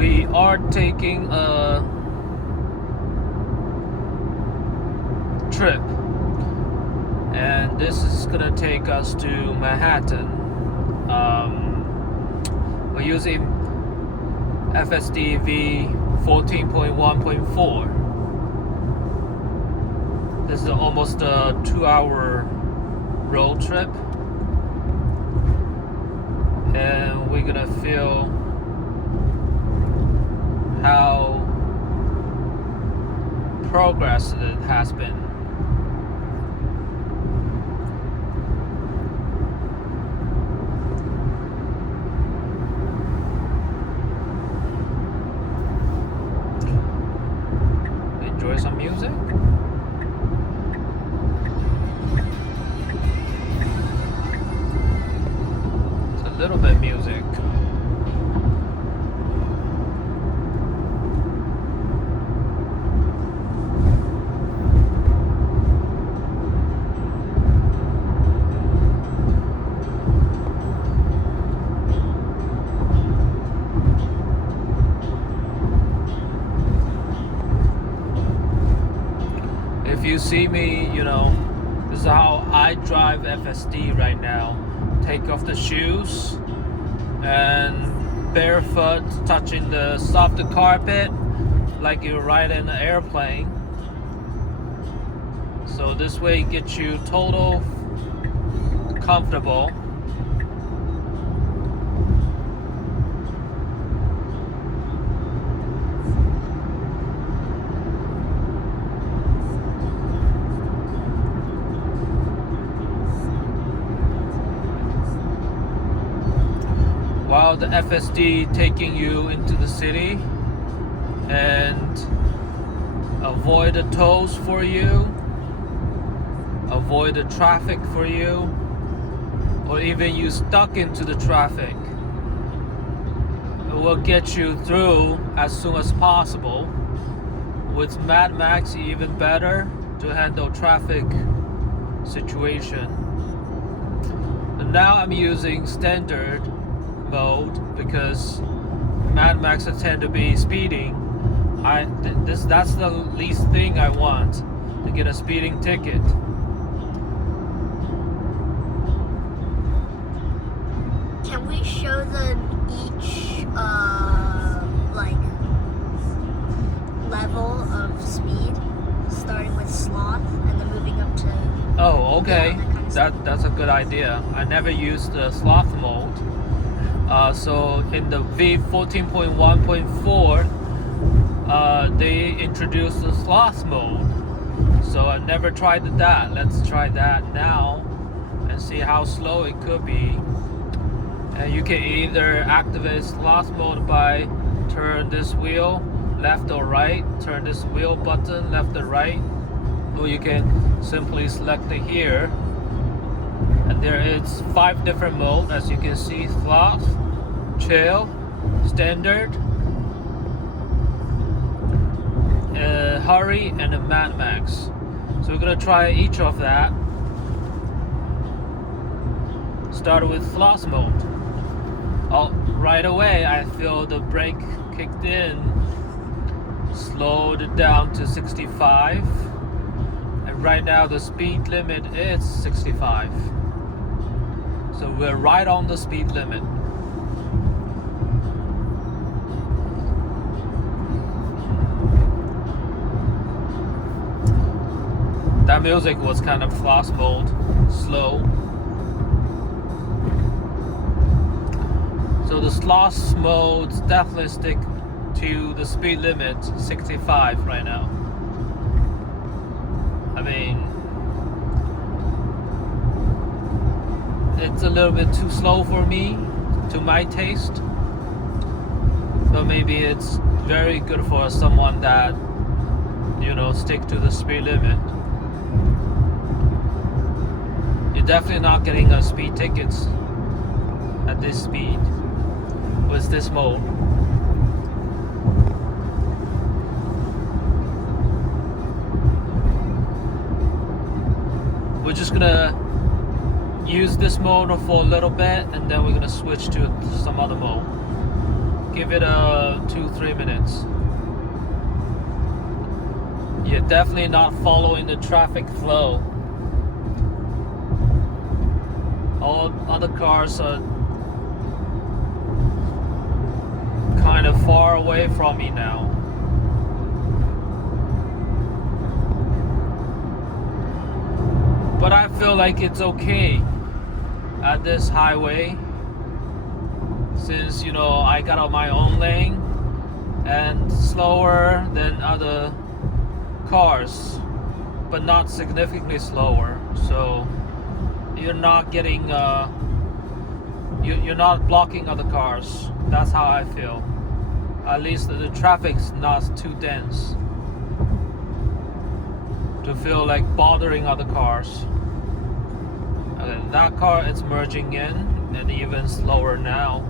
We are taking a trip, and this is gonna take us to Manhattan. We're using FSD V14.1.4. This is almost a 2-hour road trip, and we're gonna feel how progressive it has been. Enjoy some music. It's a little bit music. If you see me, this is how I drive FSD right now. Take off the shoes and barefoot, touching the soft carpet like you're riding an airplane. So this way it gets you total comfortable. While the FSD taking you into the city and avoid the tolls for you, avoid the traffic for you, or even you stuck into the traffic. It will get you through as soon as possible. With Mad Max, even better to handle traffic situation. And now I'm using standard mode because Mad Max tend to be speeding. That's the least thing I want, to get a speeding ticket. Can we show them each level of speed, starting with sloth and then moving up to? Oh, okay. Yeah, That's a good idea. I never used the sloth mode. So in the V14.1.4, they introduced the sloth mode. So I never tried that. Let's try that now and see how slow it could be. And you can either activate sloth mode by turn this wheel left or right, turn this wheel button left or right, or you can simply select it here. And there is 5 different modes, as you can see: sloth, chill, standard, hurry, and a Mad Max. So we're gonna try each of that. Start with sloth mode. Oh, right away I feel the brake kicked in, slowed it down to 65, and right now the speed limit is 65. So we're right on the speed limit. That music was kind of sloth mode, slow. So the sloth modes definitely stick to the speed limit 65 right now. I mean, it's a little bit too slow for me, to my taste. But maybe it's very good for someone that, stick to the speed limit. You're definitely not getting a speed tickets at this speed with this mode. We're just gonna use this mode for a little bit, and then we're gonna switch to some other mode. Give it a 2-3 minutes. You're definitely not following the traffic flow. All other cars are kind of far away from me now. But I feel like it's okay at this highway, since I got on my own lane and slower than other cars, but not significantly slower. So you're not getting you're not blocking other cars. That's how I feel. At least the traffic's not too dense to feel like bothering other cars. Okay, that car is merging in, and even slower now.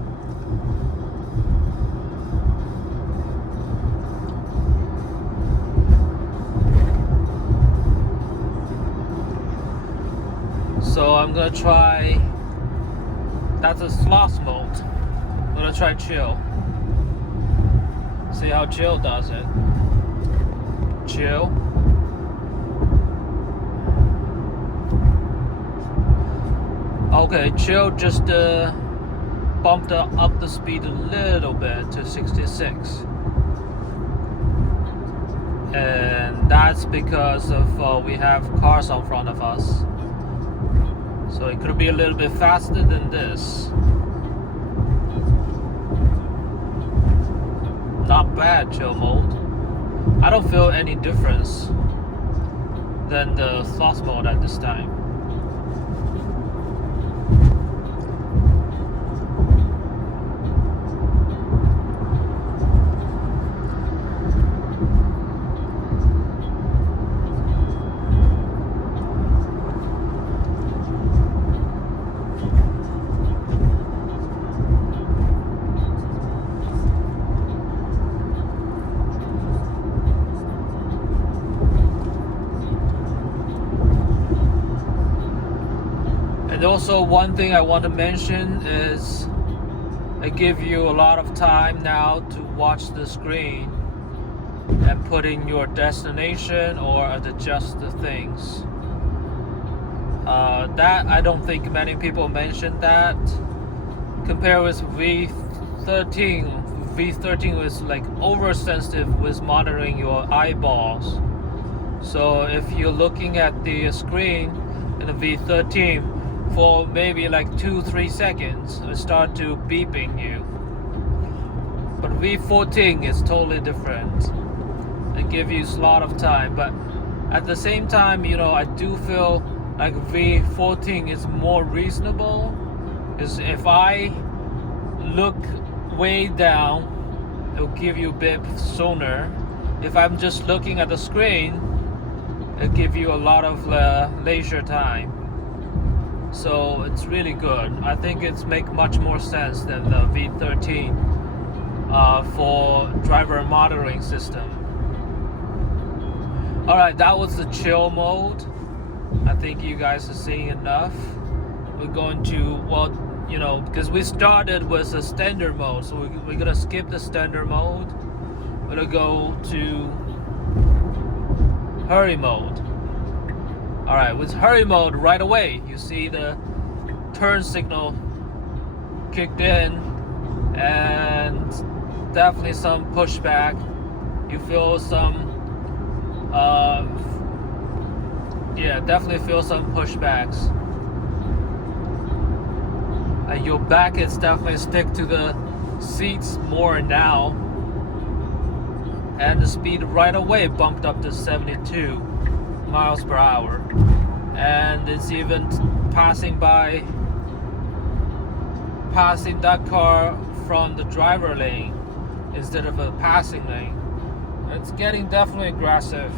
So I'm gonna try, that's a sloth mode. I'm gonna try chill. See how chill does it. Chill. Okay, chill just bumped up the speed a little bit to 66. And that's because of we have cars in front of us. So it could be a little bit faster than this. Not bad, chill mode. I don't feel any difference than the sloth mode at this time. And also, one thing I want to mention is I give you a lot of time now to watch the screen and put in your destination or adjust the things. That I don't think many people mentioned that. Compared with V13, V13 was like oversensitive with monitoring your eyeballs. So if you're looking at the screen in the V13 for maybe like 2-3 seconds, it start to beeping you. But V14 is totally different. It gives you a lot of time, but at the same time, I do feel like V14 is more reasonable. Because if I look way down, it'll give you a bit sooner. If I'm just looking at the screen, it'll give you a lot of leisure time. So it's really good. I think it's make much more sense than the V13 for driver monitoring system. Alright, that was the chill mode. I think you guys are seeing enough. We're going to, because we started with a standard mode, so we're gonna skip the standard mode. We're gonna go to hurry mode. Alright, with hurry mode, right away you see the turn signal kicked in, and definitely some pushback. You feel some definitely feel some pushbacks. Your back is definitely stick to the seats more now, and the speed right away bumped up to 72 miles per hour, and it's even passing that car from the driver lane instead of a passing lane. It's getting definitely aggressive.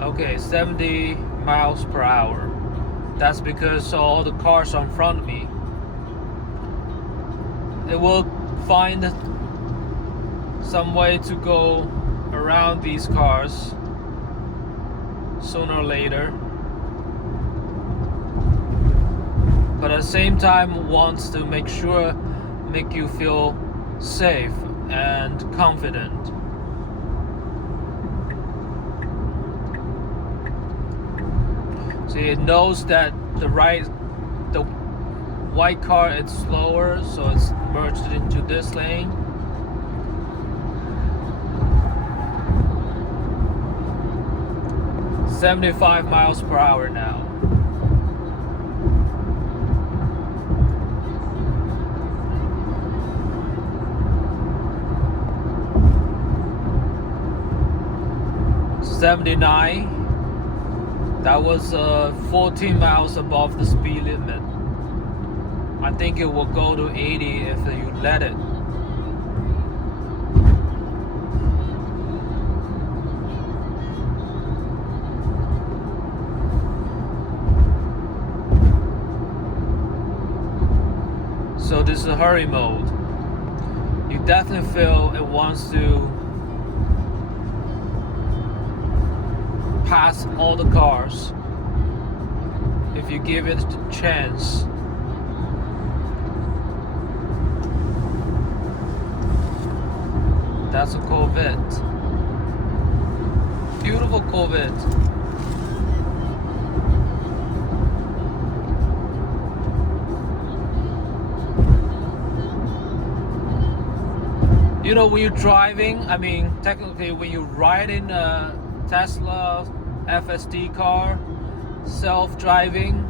Okay, 70 miles per hour. That's because all the cars are in front of me. It will find some way to go around these cars sooner or later. but at the same time wants to make you feel safe and confident. See, it knows that the white car is slower, so it's merged into this lane. "75 miles per hour now. "79. That was 14 miles above the speed limit. I think it will go to 80 if you let it. So this is a hurry mode. You definitely feel it wants to pass all the cars if you give it a chance. That's a Corvette. Beautiful Corvette. You know, when you're driving, I mean, technically when you ride in a Tesla FSD car, self-driving,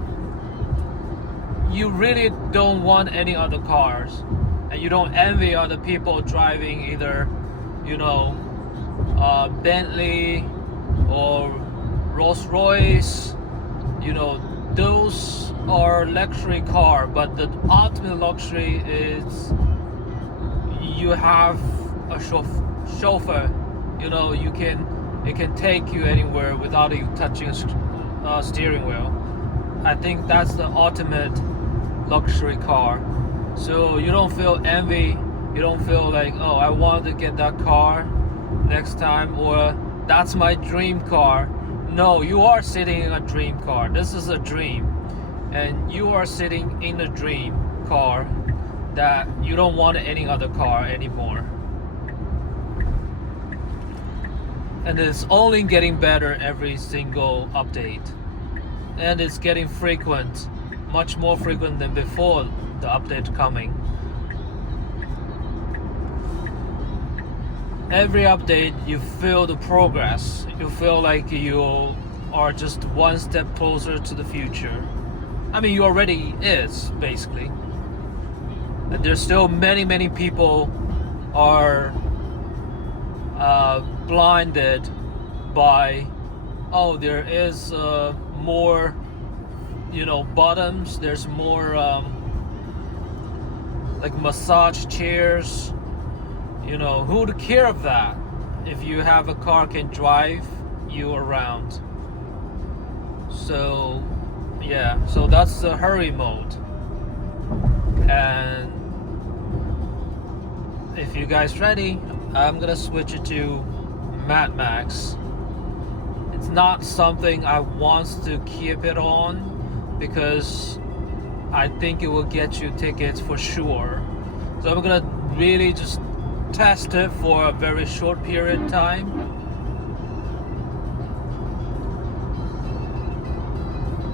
you really don't want any other cars, and you don't envy other people driving either, you know, Bentley or Rolls-Royce. You know, those are luxury car, but the ultimate luxury is you have a chauffeur. You know, it can take you anywhere without you touching a steering wheel. I think that's the ultimate luxury car. So you don't feel envy. You don't feel like, oh, I want to get that car next time, or that's my dream car. No, you are sitting in a dream car. This is a dream, and you are sitting in a dream car that you don't want any other car anymore. And it's only getting better every single update, and it's getting frequent, much more frequent than before the update coming. Every update you feel the progress. You feel like you are just one step closer to the future. I mean, you already is, basically. And there's still many people are blinded by, oh, there is more, you know, buttons. There's more like massage chairs. You know, who would care of that if you have a car can drive you around? So yeah, so that's the hurry mode. And if you guys ready, I'm gonna switch it to Mad Max. It's not something I want to keep it on because I think it will get you tickets for sure. So I'm gonna really just test it for a very short period of time.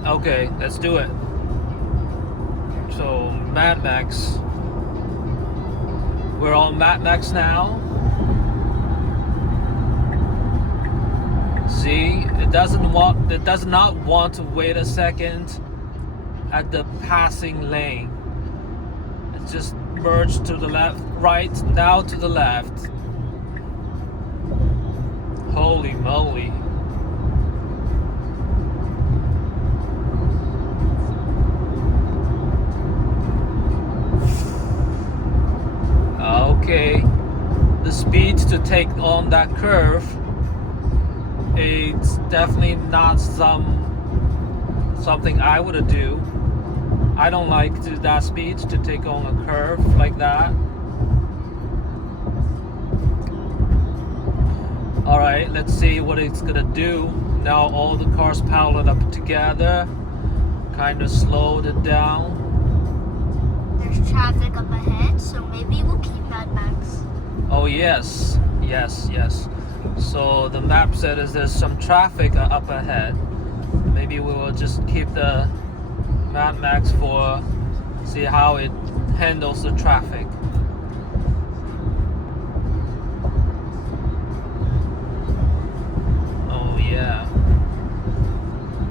Okay, let's do it. So Mad Max. We're on Mad Max now. See, it does not want to wait a second at the passing lane. It just merged to the left, right, now to the left. Holy moly. Okay, the speed to take on that curve, it's definitely not something I would do. I don't like that speed to take on a curve like that. Alright, let's see what it's gonna do. Now all the cars piled up together, kind of slowed it down. traffic up ahead, so maybe we'll keep Mad Max. Oh yes, yes, yes. So the map said there's some traffic up ahead. Maybe we will just keep the Mad Max for see how it handles the traffic. Oh yeah.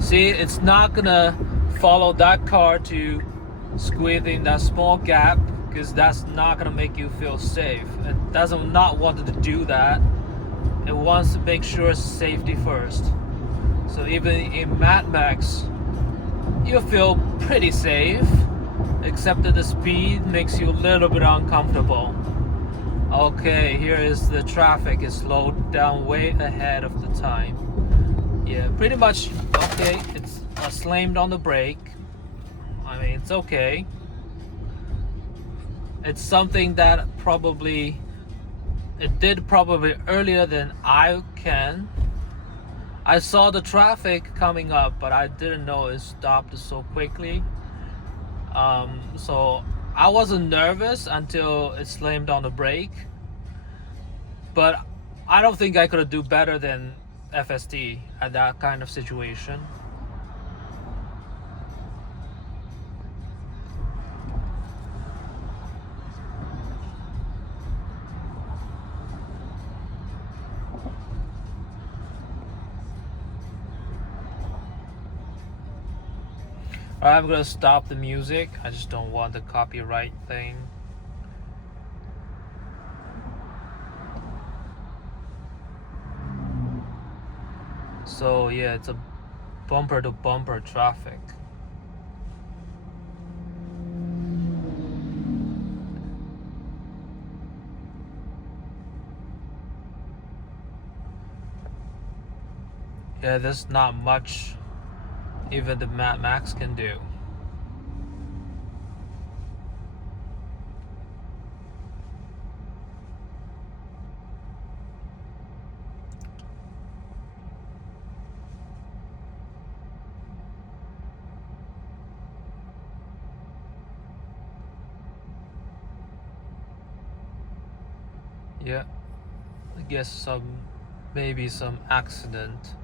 See, it's not gonna follow that car to squeeze in that small gap because that's not gonna make you feel safe. It doesn't not want to do that. It wants to make sure safety first. So even in Mad Max, you feel pretty safe, except that the speed makes you a little bit uncomfortable. Okay, here is the traffic is slowed down way ahead of the time. Yeah, pretty much. Okay, it's slammed on the brake. I mean, it's okay. It's something that probably it did probably earlier than I can. I saw the traffic coming up, but I didn't know it stopped so quickly. So I wasn't nervous until it slammed on the brake. But I don't think I could do better than FSD at that kind of situation. Alright, I'm gonna stop the music. I just don't want the copyright thing. So yeah, it's a bumper to bumper traffic. Yeah, there's not much even the Mad Max can do. Yeah, I guess maybe some accident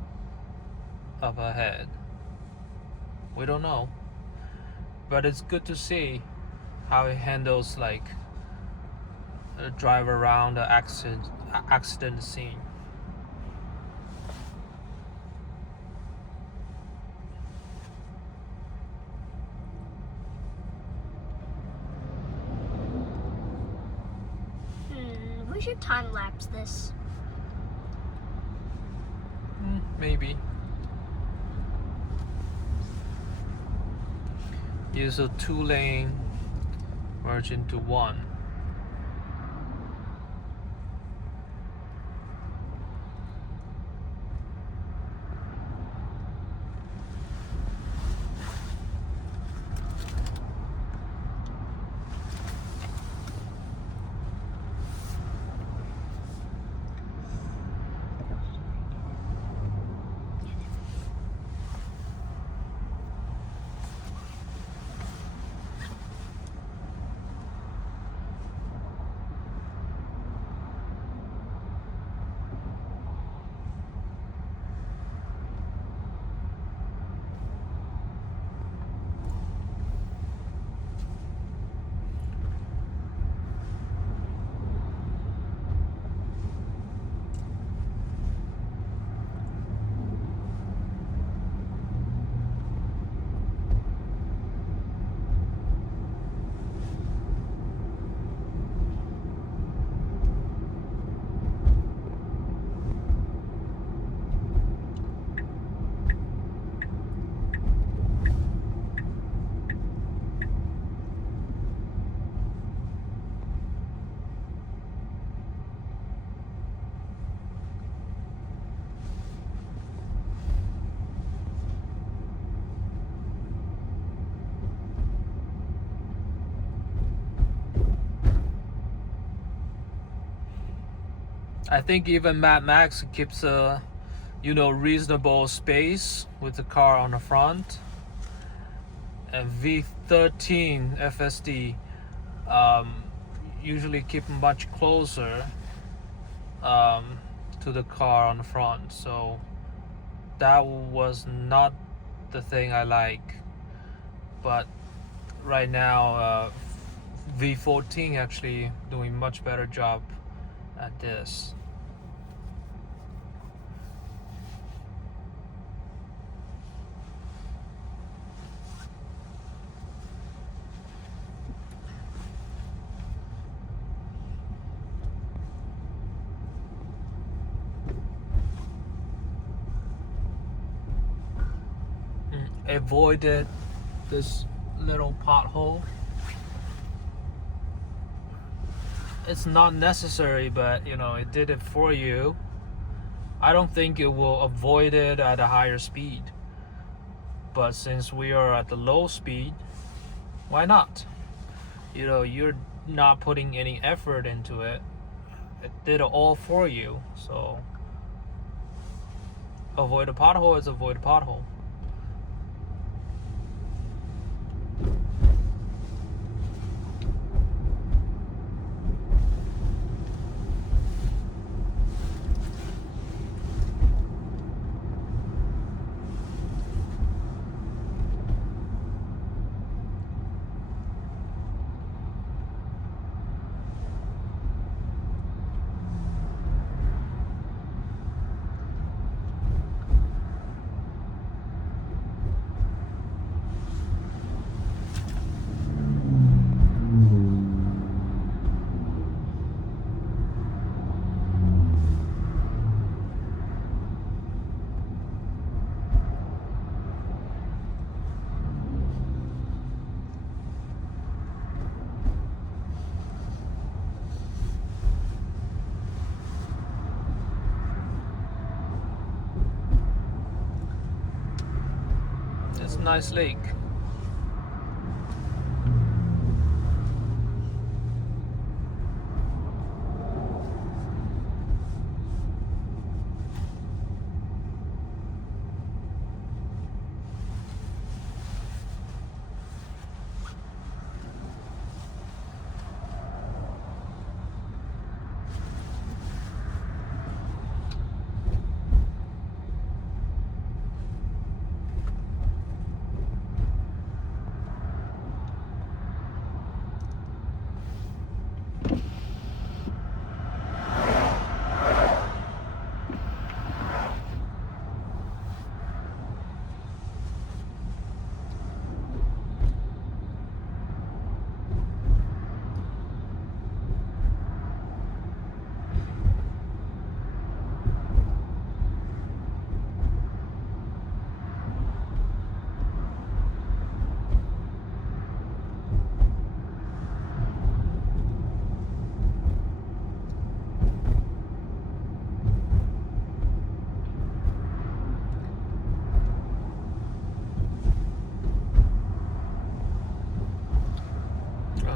up ahead. We don't know, but it's good to see how it handles like a drive around the accident scene. We should time lapse this. Maybe. Use a 2-lane merge into one. I think even Mad Max keeps a reasonable space with the car on the front. And V13 FSD usually keep much closer to the car on the front. So that was not the thing I like. But right now, V14 actually doing much better job at this. Avoided this little pothole. It's not necessary, but it did it for you. I don't think it will avoid it at a higher speed, but since we are at the low speed, why not? You're not putting any effort into it. It did it all for you. So avoid a pothole is avoid a pothole. It's a nice lake.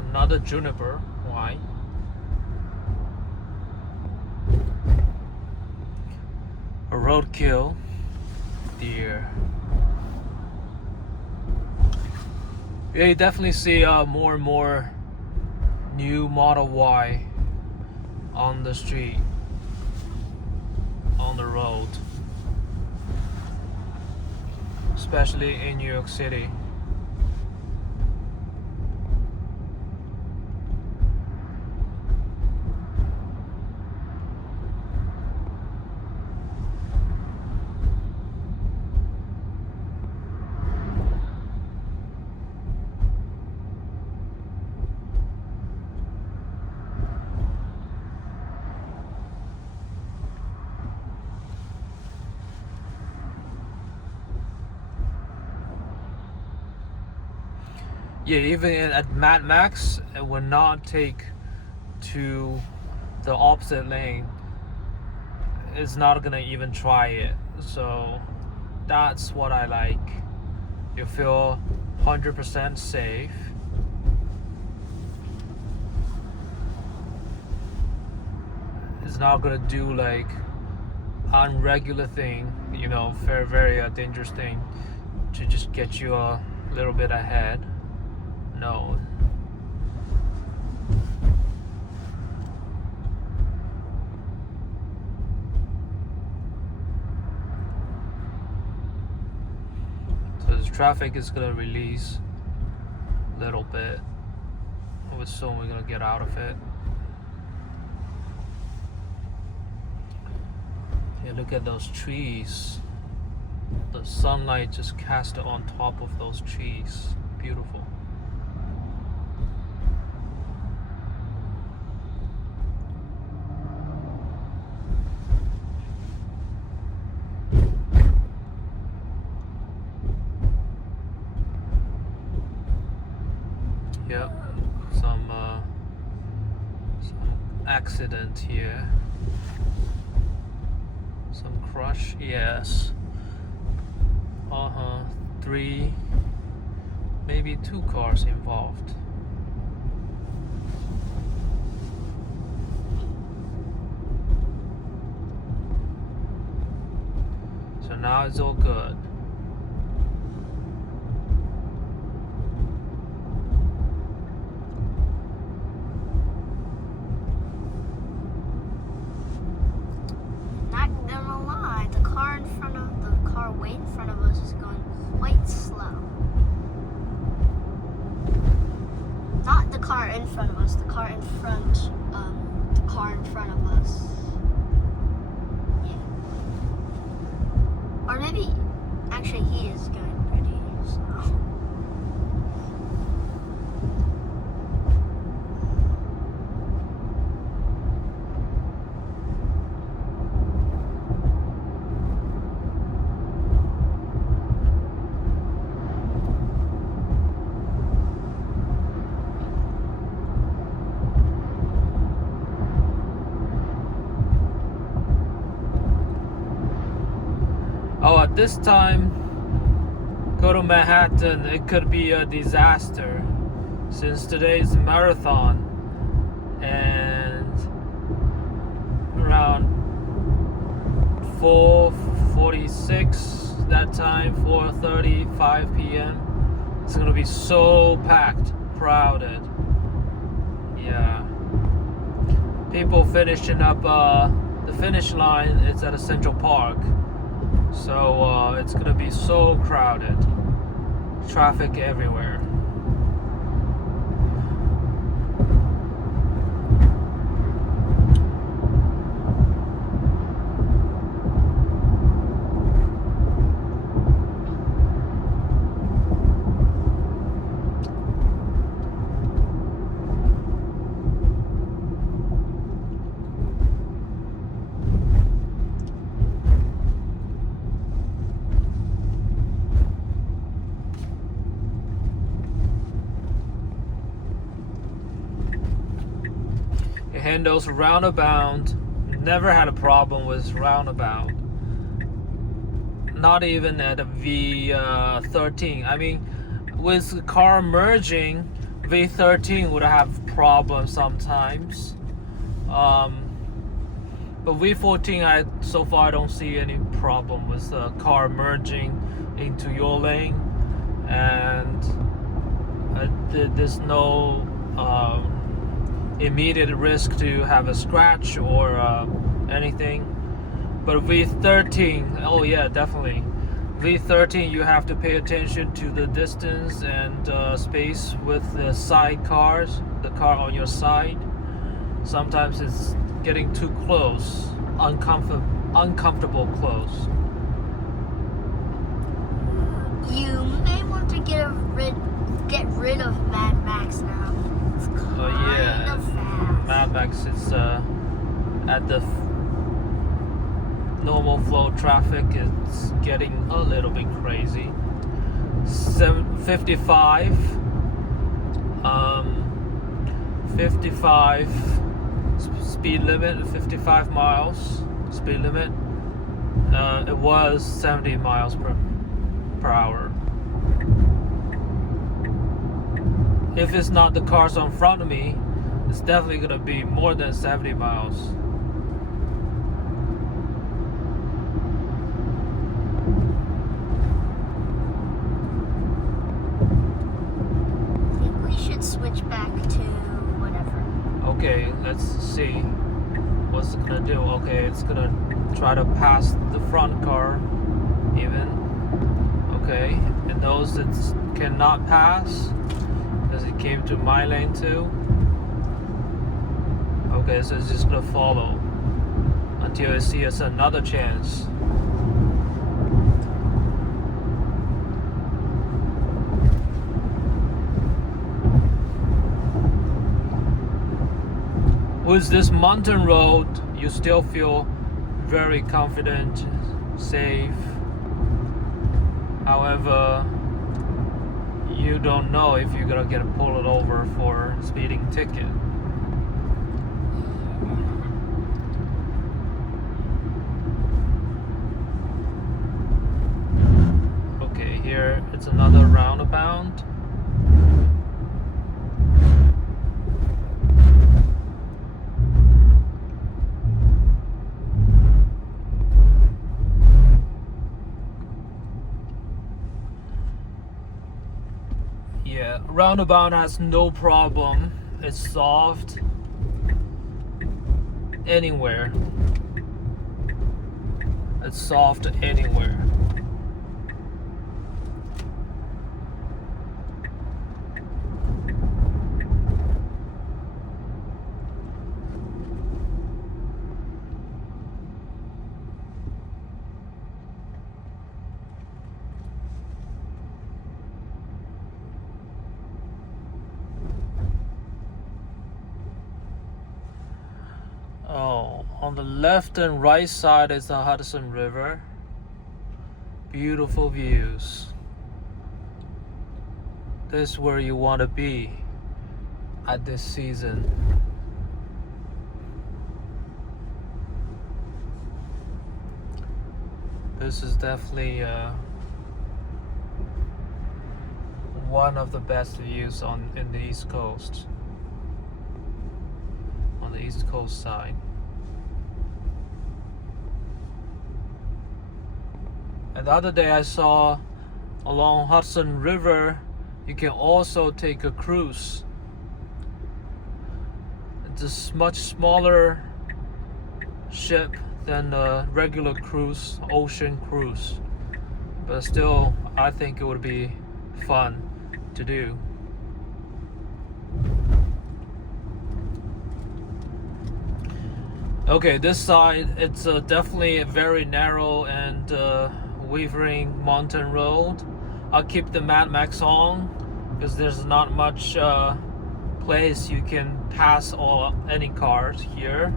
Another juniper. Why? A roadkill. Deer. Yeah, you definitely see more and more new Model Y on the street, on the road, especially in New York City. Yeah, even at Mad Max, it will not take to the opposite lane. It's not gonna even try it. So that's what I like. You feel 100% safe. It's not gonna do like unregular thing, very, very dangerous thing to just get you a little bit ahead. No. because traffic is gonna release a little bit. Soon we're gonna get out of it. Yeah, look at those trees. The sunlight just cast on top of those trees. Beautiful. Yep, some accident here. Some crush, yes. 3, maybe 2 cars involved. So now it's all good. Way in front of us is going quite slow. Not the car in front of us, the car in front of us. Yeah. Or maybe, actually he is going pretty slow. Oh, at this time, go to Manhattan, it could be a disaster since today's marathon and around 4:46 that time, 4:35 p.m. It's gonna be so packed, crowded. Yeah. People finishing up the finish line. It's at a Central Park. So it's gonna be so crowded. Traffic everywhere. Handles roundabout. Never had a problem with roundabout. Not even at a V13. I mean, with car merging, V13 would have problems sometimes. But V14, so far I don't see any problem with car merging into your lane, and there's no immediate risk to have a scratch or anything. But V13, oh yeah, definitely. V13, you have to pay attention to the distance and space with the side cars, the car on your side. Sometimes it's getting too close, uncomfortable close. You may want to get rid of Mad Max now. It's kind of fast. Mad Max is at the normal flow traffic. It's getting a little bit crazy. 55 speed limit, 55 miles speed limit. It was 70 miles per hour. If it's not the cars in front of me, it's definitely gonna be more than 70 miles. I think we should switch back to whatever. Okay, let's see what's it gonna do. Okay, it's gonna try to pass the front car even. Okay, and those that cannot pass, as it came to my lane too. Okay, so it's just gonna follow until it sees another chance. With this mountain road, you still feel very confident, safe. However, you don't know if you're gonna get pulled over for speeding ticket. Okay, here it's another roundabout. Yeah, roundabout has no problem. It's soft anywhere. It's soft anywhere. Oh, on the left and right side is the Hudson River. Beautiful views. This is where you want to be at this season. This is definitely one of the best views in the East Coast. On the East Coast side. And the other day I saw along Hudson River, you can also take a cruise. It's a much smaller ship than a regular cruise, ocean cruise. But still, I think it would be fun to do. Okay, this side, it's definitely a very narrow and wavering mountain road. I'll keep the Mad Max on because there's not much place you can pass any cars here.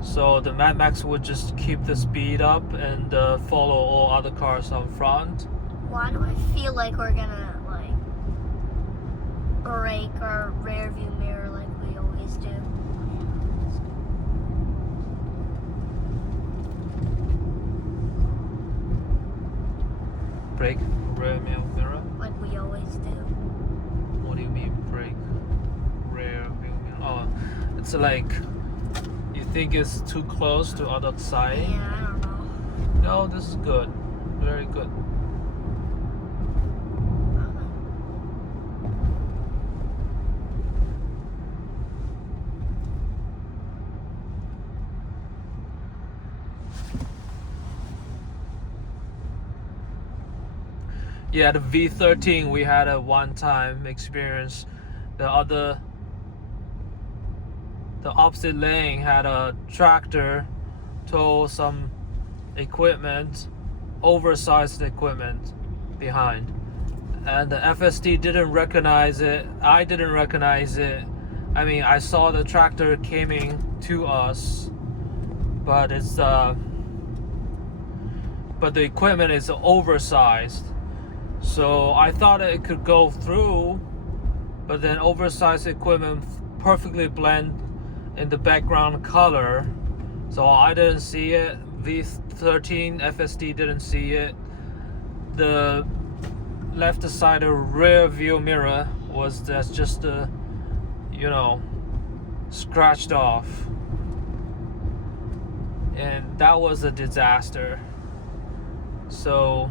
So the Mad Max would just keep the speed up and follow all other cars on front. Why do I feel like we're gonna like break our rear view mirror like we always do? Brake rear view mirror? Like we always do. What do you mean brake rear view mirror? Oh, it's like you think it's too close to other side. Yeah, I don't know. No, this is good. Very good. Yeah, the V13 we had a one-time experience. The opposite lane had a tractor tow some equipment, oversized equipment behind. And the FSD didn't recognize it. I didn't recognize it. I mean, I saw the tractor coming to us, but but the equipment is oversized. So I thought it could go through, but then oversized equipment perfectly blend in the background color. So I didn't see it. V13 FSD didn't see it. The left side of rear view mirror was just scratched off. And that was a disaster. So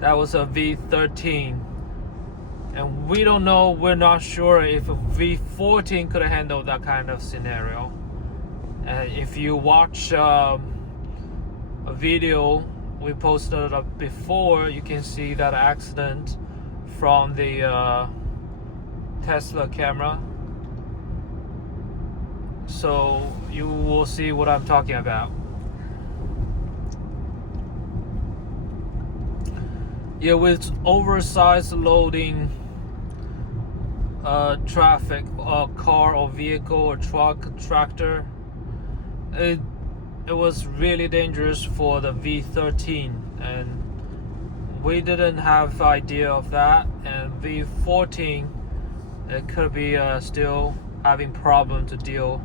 that was a V13, and we don't know, we're not sure if a V14 could handle that kind of scenario. And if you watch a video we posted up before, you can see that accident from the Tesla camera. So you will see what I'm talking about. Yeah, with oversized loading traffic, car or vehicle or truck, tractor, it was really dangerous for the V13, and we didn't have idea of that. And V14, it could be still having problem to deal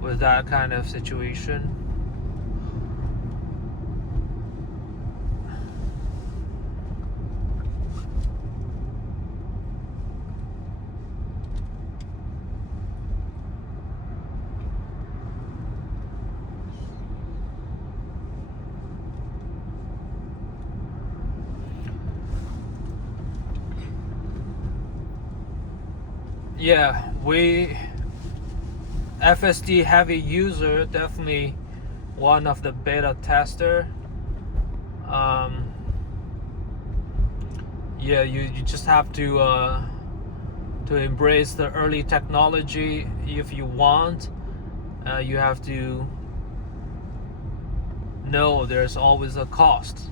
with that kind of situation. Yeah, we FSD heavy user, definitely one of the beta tester. Yeah, you just have to embrace the early technology if you want. You have to know there's always a cost.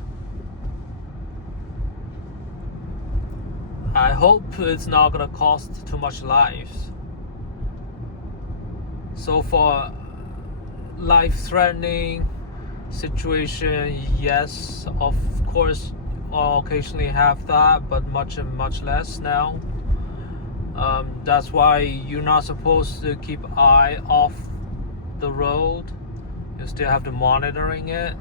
I hope it's not gonna cost too much lives. So for life-threatening situation, yes, of course, I'll occasionally have that, but much less now. That's why you're not supposed to keep eye off the road. You still have to monitoring it.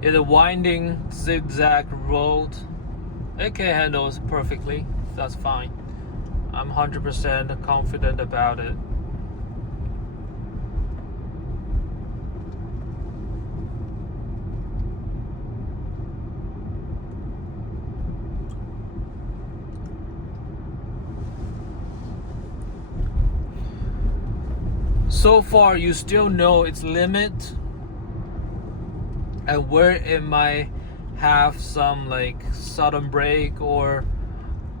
Yeah, the winding zigzag road, it can handle it perfectly. That's fine. I'm 100% confident about it. So far, you still know its limit and where it might have some like sudden brake or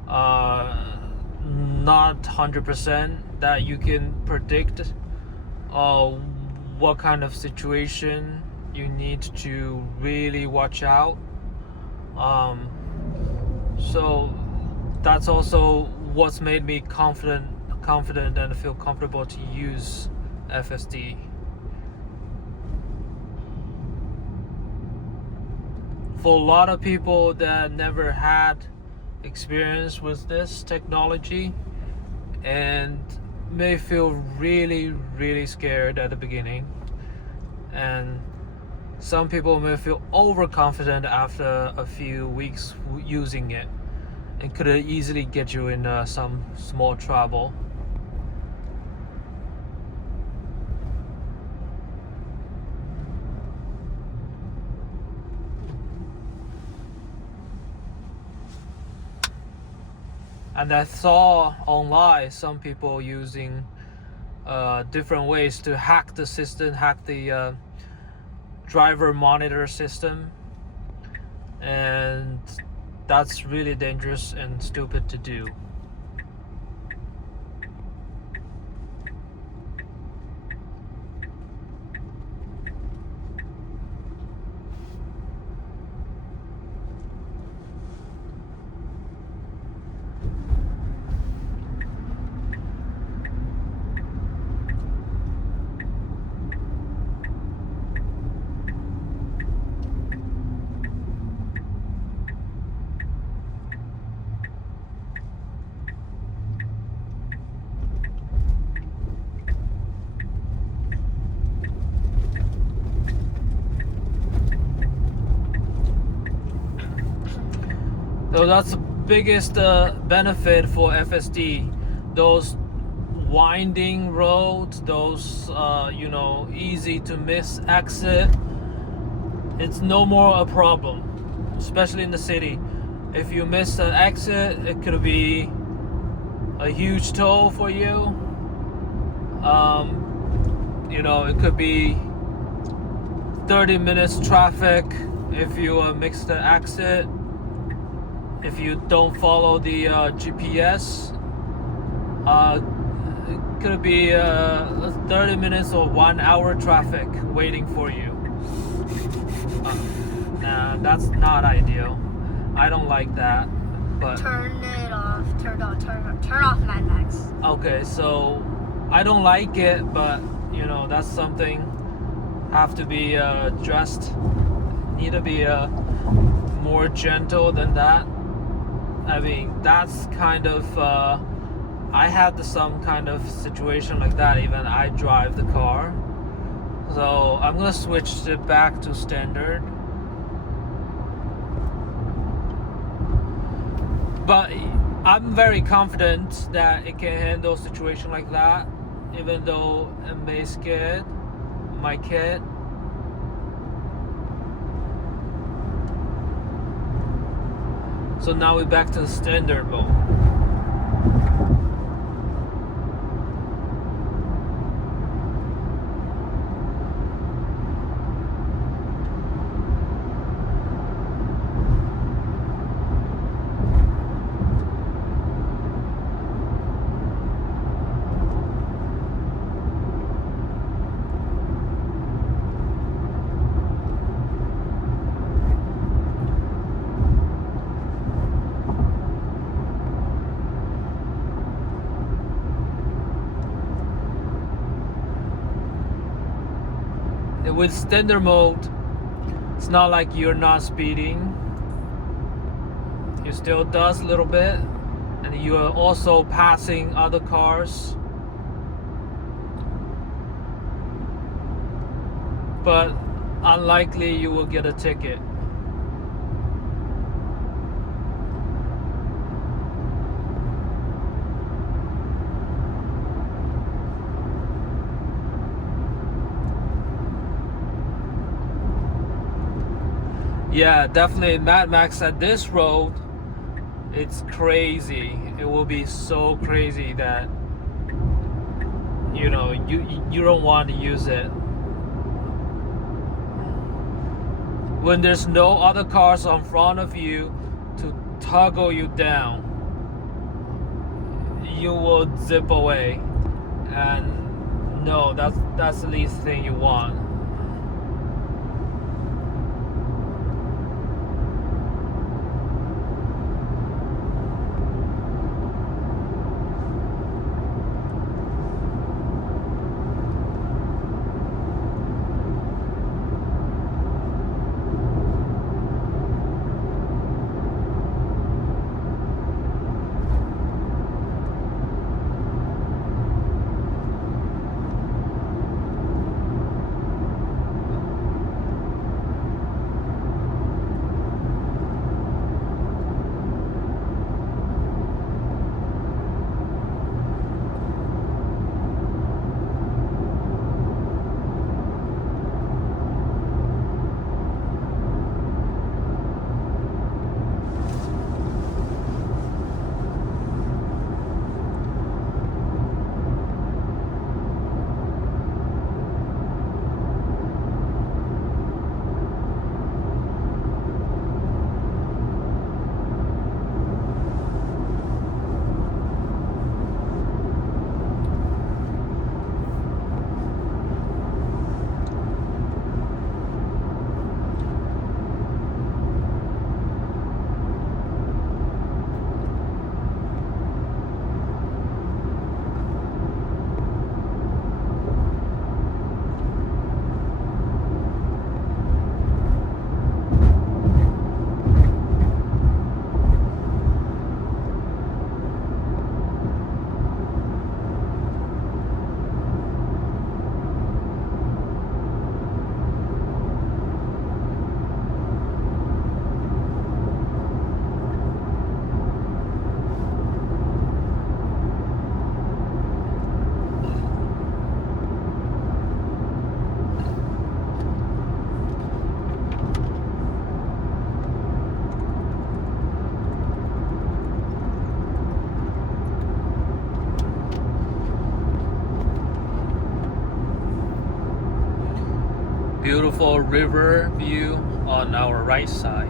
not 100% that you can predict what kind of situation you need to really watch out. So that's also what's made me confident and feel comfortable to use FSD. For a lot of people that never had experience with this technology and may feel really scared at the beginning, and some people may feel overconfident after a few weeks using it, and could easily get you in some small trouble. And I saw online some people using different ways to hack the system, hack the driver monitor system, and that's really dangerous and stupid to do. So that's the biggest benefit for FSD. Those winding roads, those easy to miss exit, it's no more a problem, especially in the city. If you miss an exit, it could be a huge toll for you. It could be 30 minutes traffic if you mix the exit. If you don't follow the GPS, it could be 30 minutes or 1 hour traffic waiting for you. Nah, that's not ideal. I don't like that. But turn it off. Turn off Mad Max. Okay, so I don't like it, but that's something have to be addressed. Need to be more gentle than that. I mean, that's kind of I had some kind of situation like that. Even I drive the car, so I'm gonna switch it back to standard. But I'm very confident that it can handle a situation like that, even though it may scare my kid. So now we're back to the standard mode. With standard mode, it's not like you're not speeding. You still does a little bit, and you are also passing other cars. But unlikely you will get a ticket. Yeah, definitely Mad Max at this road, it's crazy. It will be so crazy that you don't want to use it. When there's no other cars in front of you to toggle you down, you will zip away. And no, that's the least thing you want. beautiful river view on our right side.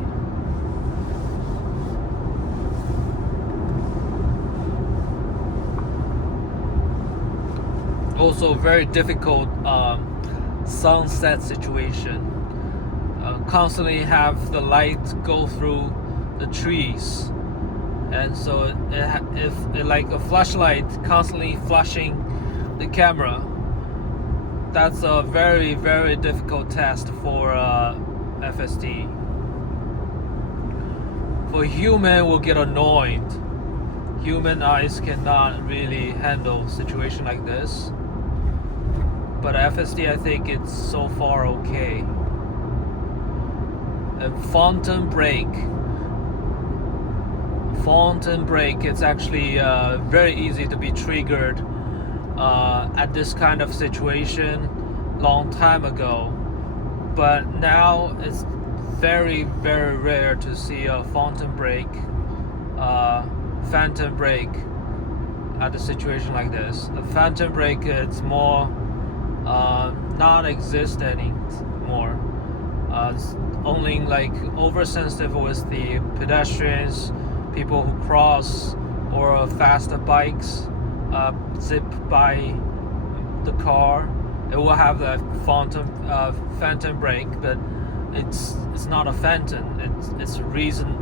Also very difficult sunset situation. Constantly have the light go through the trees, and so if like a flashlight constantly flashing the camera, that's a very, very difficult test for FSD. For human will get annoyed. Human eyes cannot really handle a situation like this. But FSD, I think it's so far okay. And Fountain Break, it's actually very easy to be triggered at this kind of situation long time ago. But now it's very, very rare to see a Phantom Break at a situation like this. A Phantom Break, it's more non-existent anymore. It's only like oversensitive with the pedestrians, people who cross, or faster bikes zip by the car. It will have the phantom brake, but it's not a phantom. It's a reason.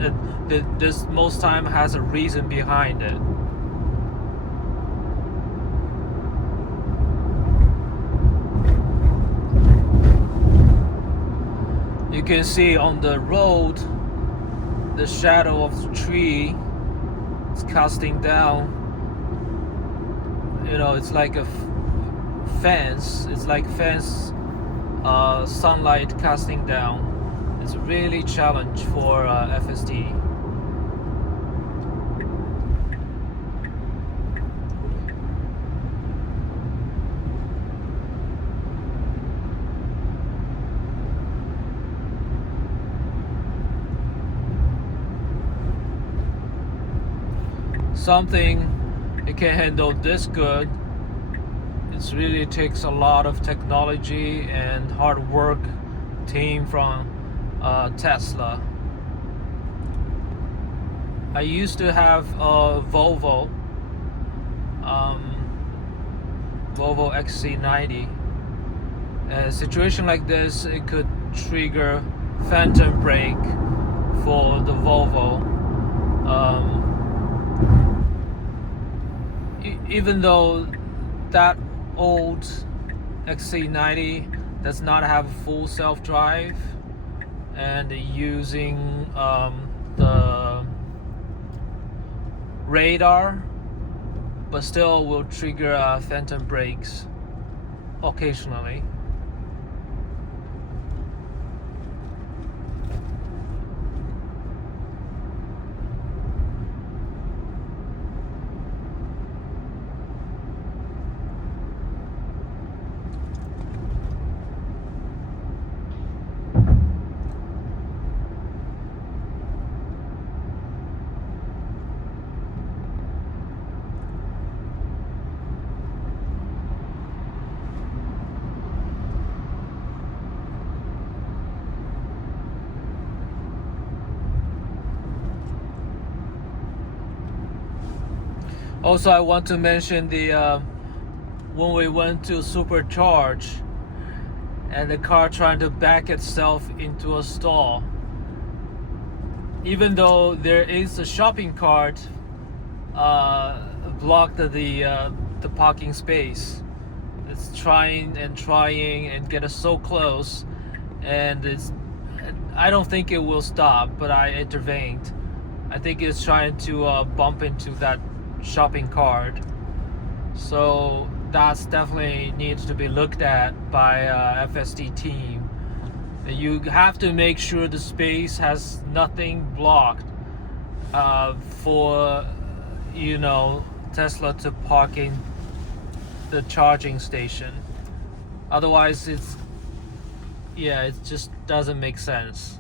This most time has a reason behind it. You can see on the road the shadow of the tree is casting down. You know, it's like a fence. It's like fence sunlight casting down. It's really challenge for FSD. Something it can handle this good, it really takes a lot of technology and hard work team from Tesla. I used to have a Volvo XC90. A situation like this, it could trigger phantom brake for the Volvo. Even though that old XC90 does not have full self-drive and using the radar, but still will trigger phantom brakes occasionally. Also, I want to mention the when we went to Supercharge and the car trying to back itself into a stall. Even though there is a shopping cart blocked the parking space, it's trying and get us so close, and I don't think it will stop, but I intervened. I think it's trying to bump into that shopping cart, so that's definitely needs to be looked at by FSD team. You have to make sure the space has nothing blocked for Tesla to park in the charging station. Otherwise it just doesn't make sense.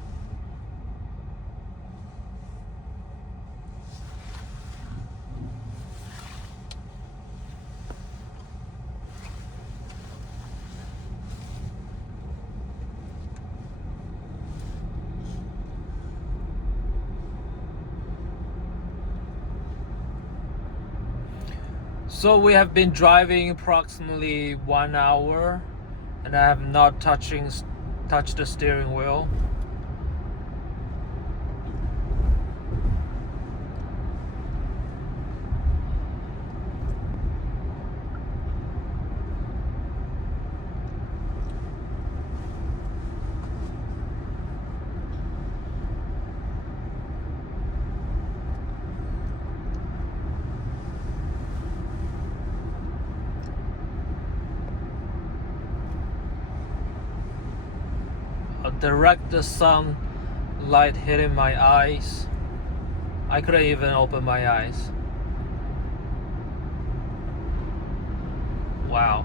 So we have been driving approximately 1 hour, and I have not touched the steering wheel. Direct the sunlight hitting my eyes. I couldn't even open my eyes. Wow.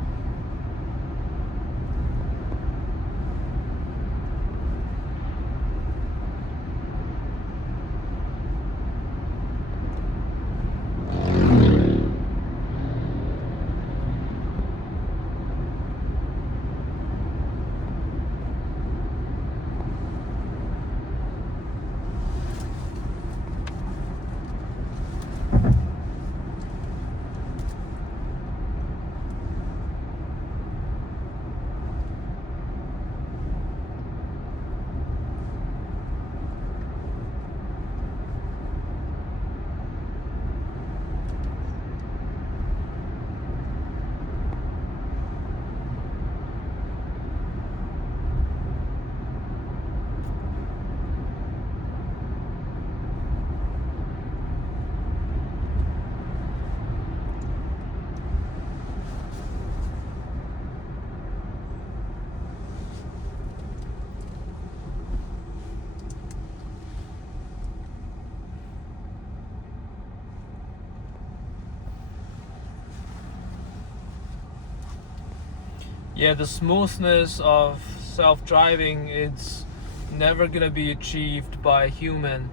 Yeah, the smoothness of self-driving, it's never gonna be achieved by a human.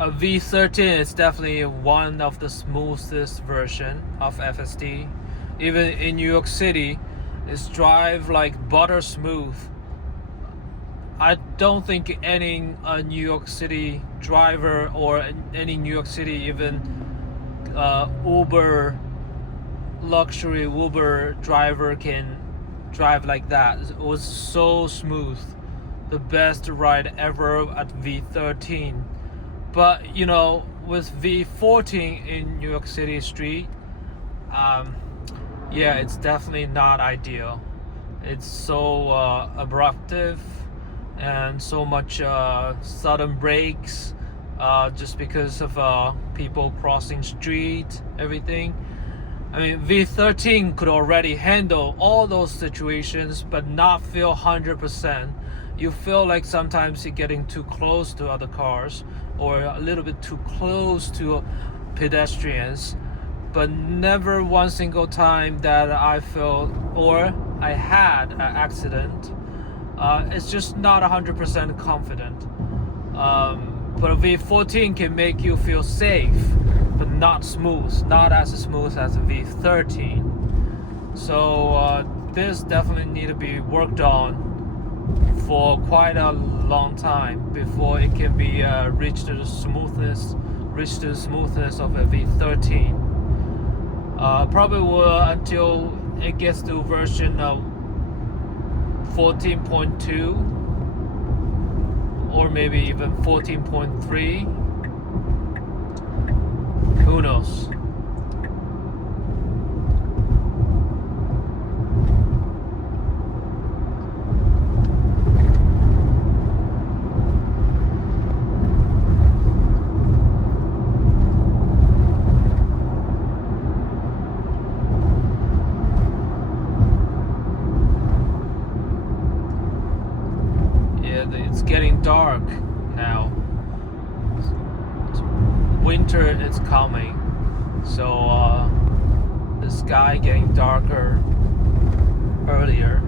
A V13 is definitely one of the smoothest version of FSD. Even in New York City, it's drive like butter smooth. I don't think any New York City driver or any New York City even Uber luxury Uber driver can drive like that. It was so smooth. The best ride ever at V13. But you know, with V14 in New York City street, yeah, it's definitely not ideal. It's so abruptive and so much sudden brakes, just because of people crossing street, everything. I mean, V13 could already handle all those situations, but not feel 100%. You feel like sometimes you're getting too close to other cars or a little bit too close to pedestrians, but never one single time that I felt or I had an accident. It's just not 100% confident. But a V14 can make you feel safe, but not smooth, not as smooth as a V13. So this definitely need to be worked on for quite a long time before it can be reach the smoothness of a V13. Probably will until it gets to version of 14.2 or maybe even 14.3. Who knows? It's getting dark now. Winter is coming, so the sky getting darker earlier.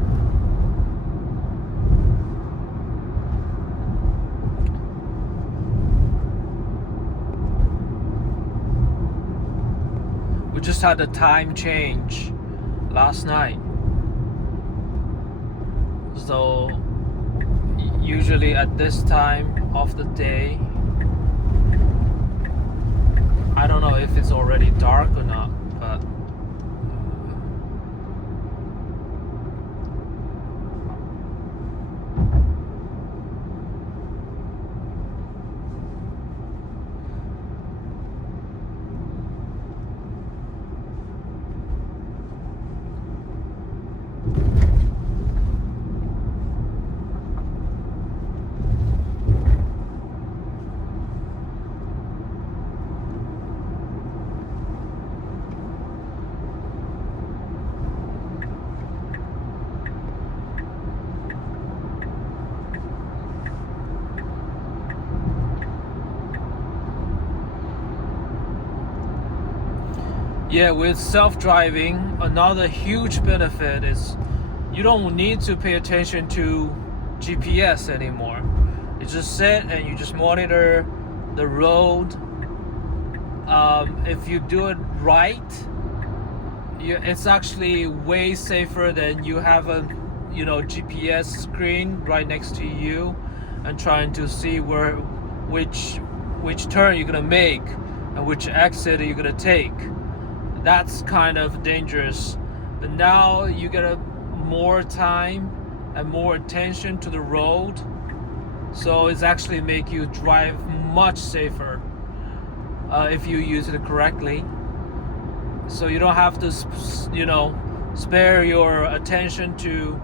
We just had a time change last night, so usually at this time of the day I don't know if it's already dark or not, but yeah, with self-driving, another huge benefit is you don't need to pay attention to GPS anymore. You just sit and you just monitor the road. If you do it right, it's actually way safer than you have a GPS screen right next to you and trying to see which turn you're gonna make and which exit you're gonna take. That's kind of dangerous. But now you get more time and more attention to the road, so it's actually make you drive much safer if you use it correctly. So you don't have to spare your attention to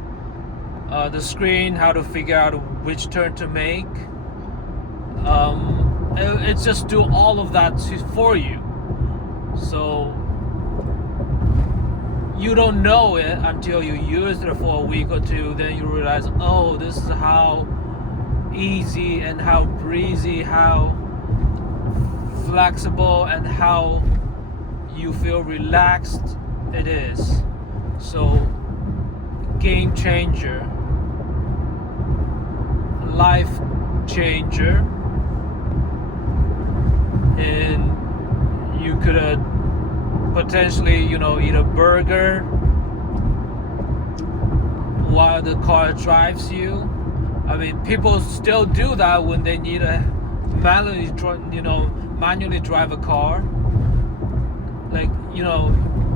the screen, how to figure out which turn to make. It's just do all of that for you, so you don't know it until you use it for a week or two. Then you realize, oh, this is how easy and how breezy, how flexible, and how you feel relaxed it is. So, game changer, life changer, and you could potentially, eat a burger while the car drives you. I mean, people still do that when they need to manually drive a car. Like,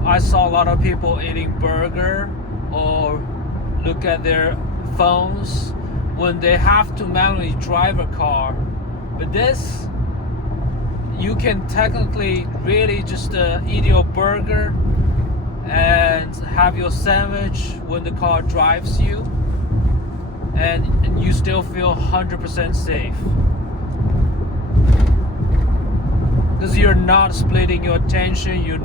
I saw a lot of people eating burger or look at their phones when they have to manually drive a car. But this, you can technically really just eat your burger and have your sandwich when the car drives you, and you still feel 100% safe, because you're not splitting your attention. You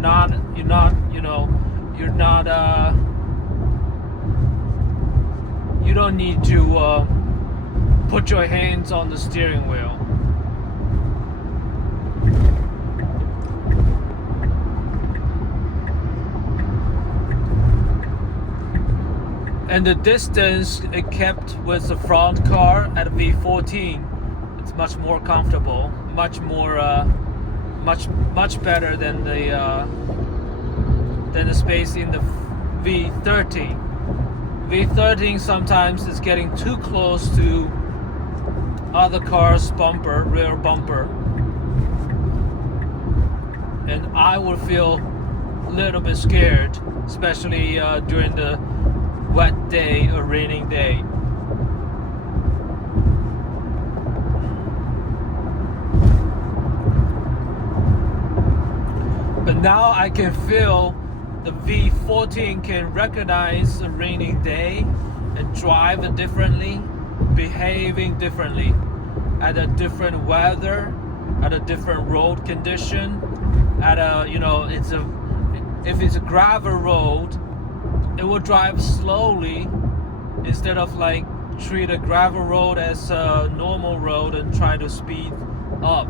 don't need to put your hands on the steering wheel. And the distance it kept with the front car at a V14, it's much more comfortable, much better than the space in the V13. V13 sometimes is getting too close to other cars' rear bumper, and I would feel a little bit scared, especially during the wet day or raining day. But now I can feel the V14 can recognize a raining day and drive it differently, behaving differently at a different weather, at a different road condition, at a if it's a gravel road, it will drive slowly instead of like treat a gravel road as a normal road and try to speed up.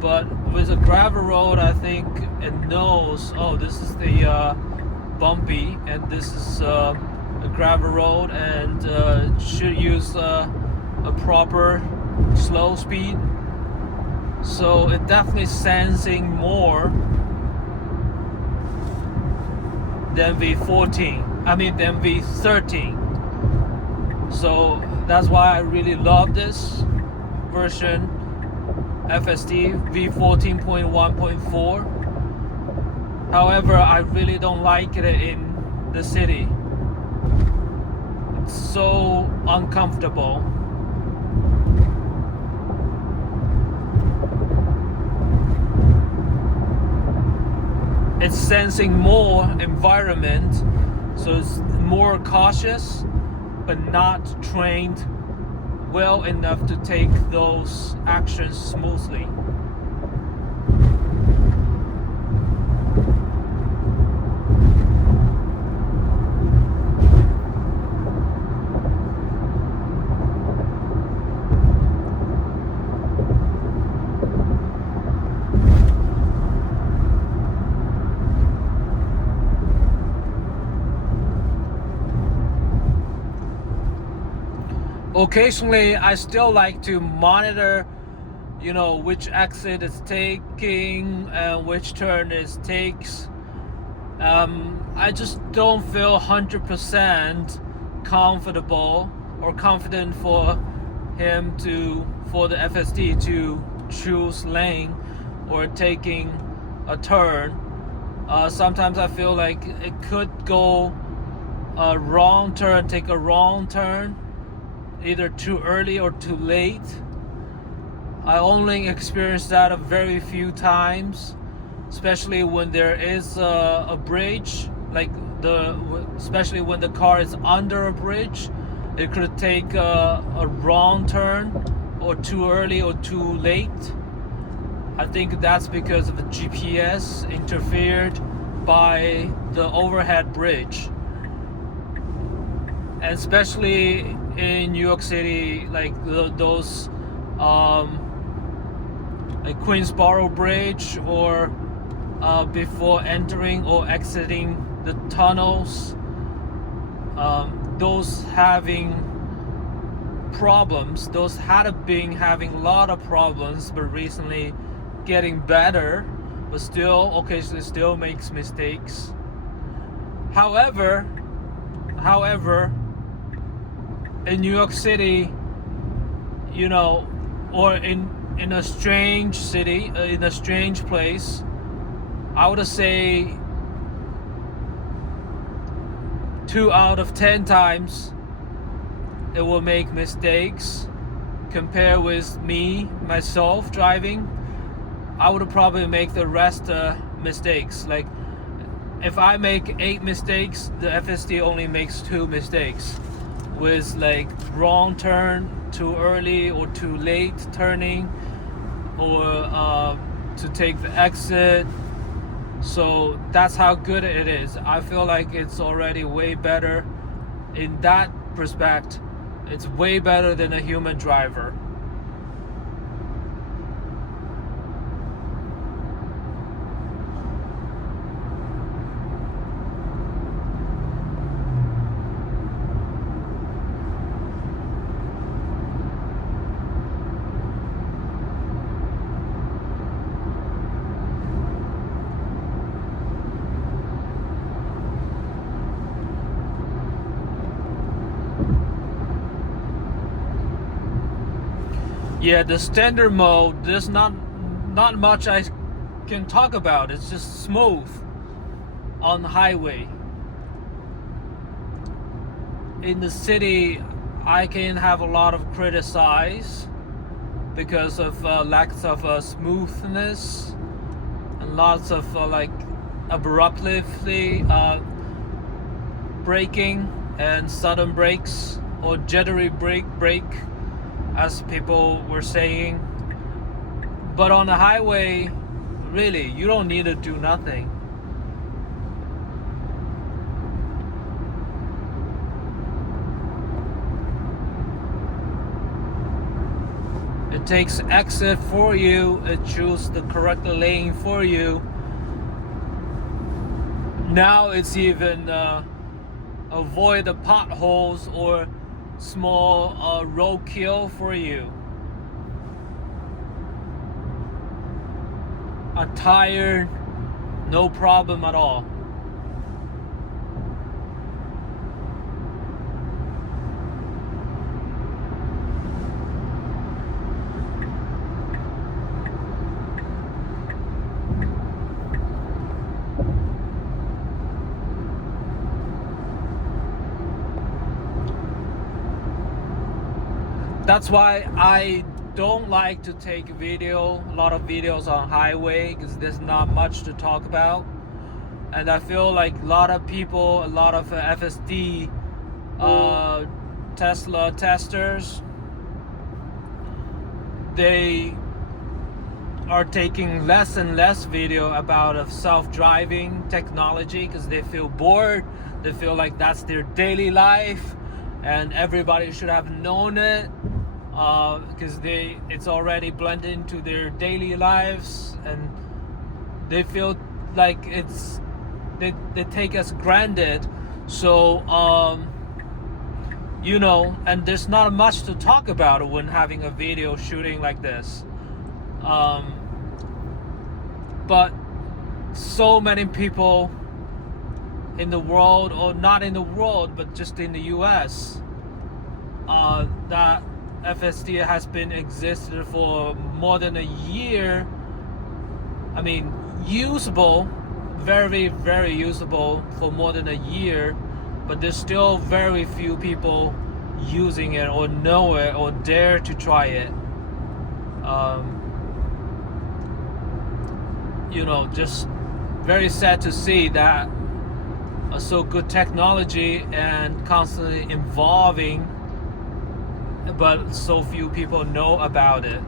But with a gravel road, I think it knows, oh, this is the bumpy, and this is a gravel road, and should use a proper slow speed. So it definitely sensing more than V13. So that's why I really love this version. FSD V14.1.4. However, I really don't like it in the city. It's so uncomfortable. It's sensing more environment, so it's more cautious, but not trained well enough to take those actions smoothly. Occasionally, I still like to monitor, which exit it's taking and which turn it takes. I just don't feel 100% comfortable or confident for the FSD to choose lane or taking a turn. Sometimes I feel like it could go a wrong turn, take a wrong turn, either too early or too late. I only experienced that a very few times, especially when there is a bridge, especially when the car is under a bridge. It could take a wrong turn, or too early or too late. I think that's because of the GPS interfered by the overhead bridge. And especially in New York City, like those like Queensboro Bridge, or before entering or exiting the tunnels, those having problems, those had been having a lot of problems, but recently getting better, but still occasionally still makes mistakes. However, in New York City, or in a strange city, in a strange place, I would say 2 out of 10 times it will make mistakes. Compared with myself driving, I would probably make the rest mistakes. Like if I make 8 mistakes, the FSD only makes 2 mistakes, with like wrong turn, too early or too late turning, or to take the exit. So that's how good it is. I feel like it's already way better in that respect. It's way better than a human driver. Yeah, the standard mode, there's not much I can talk about. It's just smooth on the highway. In the city, I can have a lot of criticize because of lack of smoothness, and lots of abruptly braking and sudden brakes, or jittery brake, as people were saying. But on the highway, really, you don't need to do nothing. It takes exit for you, it chooses the correct lane for you. Now it's even avoid the potholes or small roadkill for you. A tire, no problem at all. That's why I don't like to take a lot of videos on highway, because there's not much to talk about. And I feel like a lot of people, a lot of FSD Tesla testers, they are taking less and less video about self-driving technology because they feel bored. They feel like that's their daily life and everybody should have known it, because it's already blended into their daily lives, and they feel like they take us granted. So and there's not much to talk about when having a video shooting like this. But so many people in the world, or not in the world, but just in the US, that FSD has been existed for more than a year. I mean, usable, very, very usable for more than a year, but there's still very few people using it or know it or dare to try it. Just very sad to see that so good technology and constantly evolving, but so few people know about it.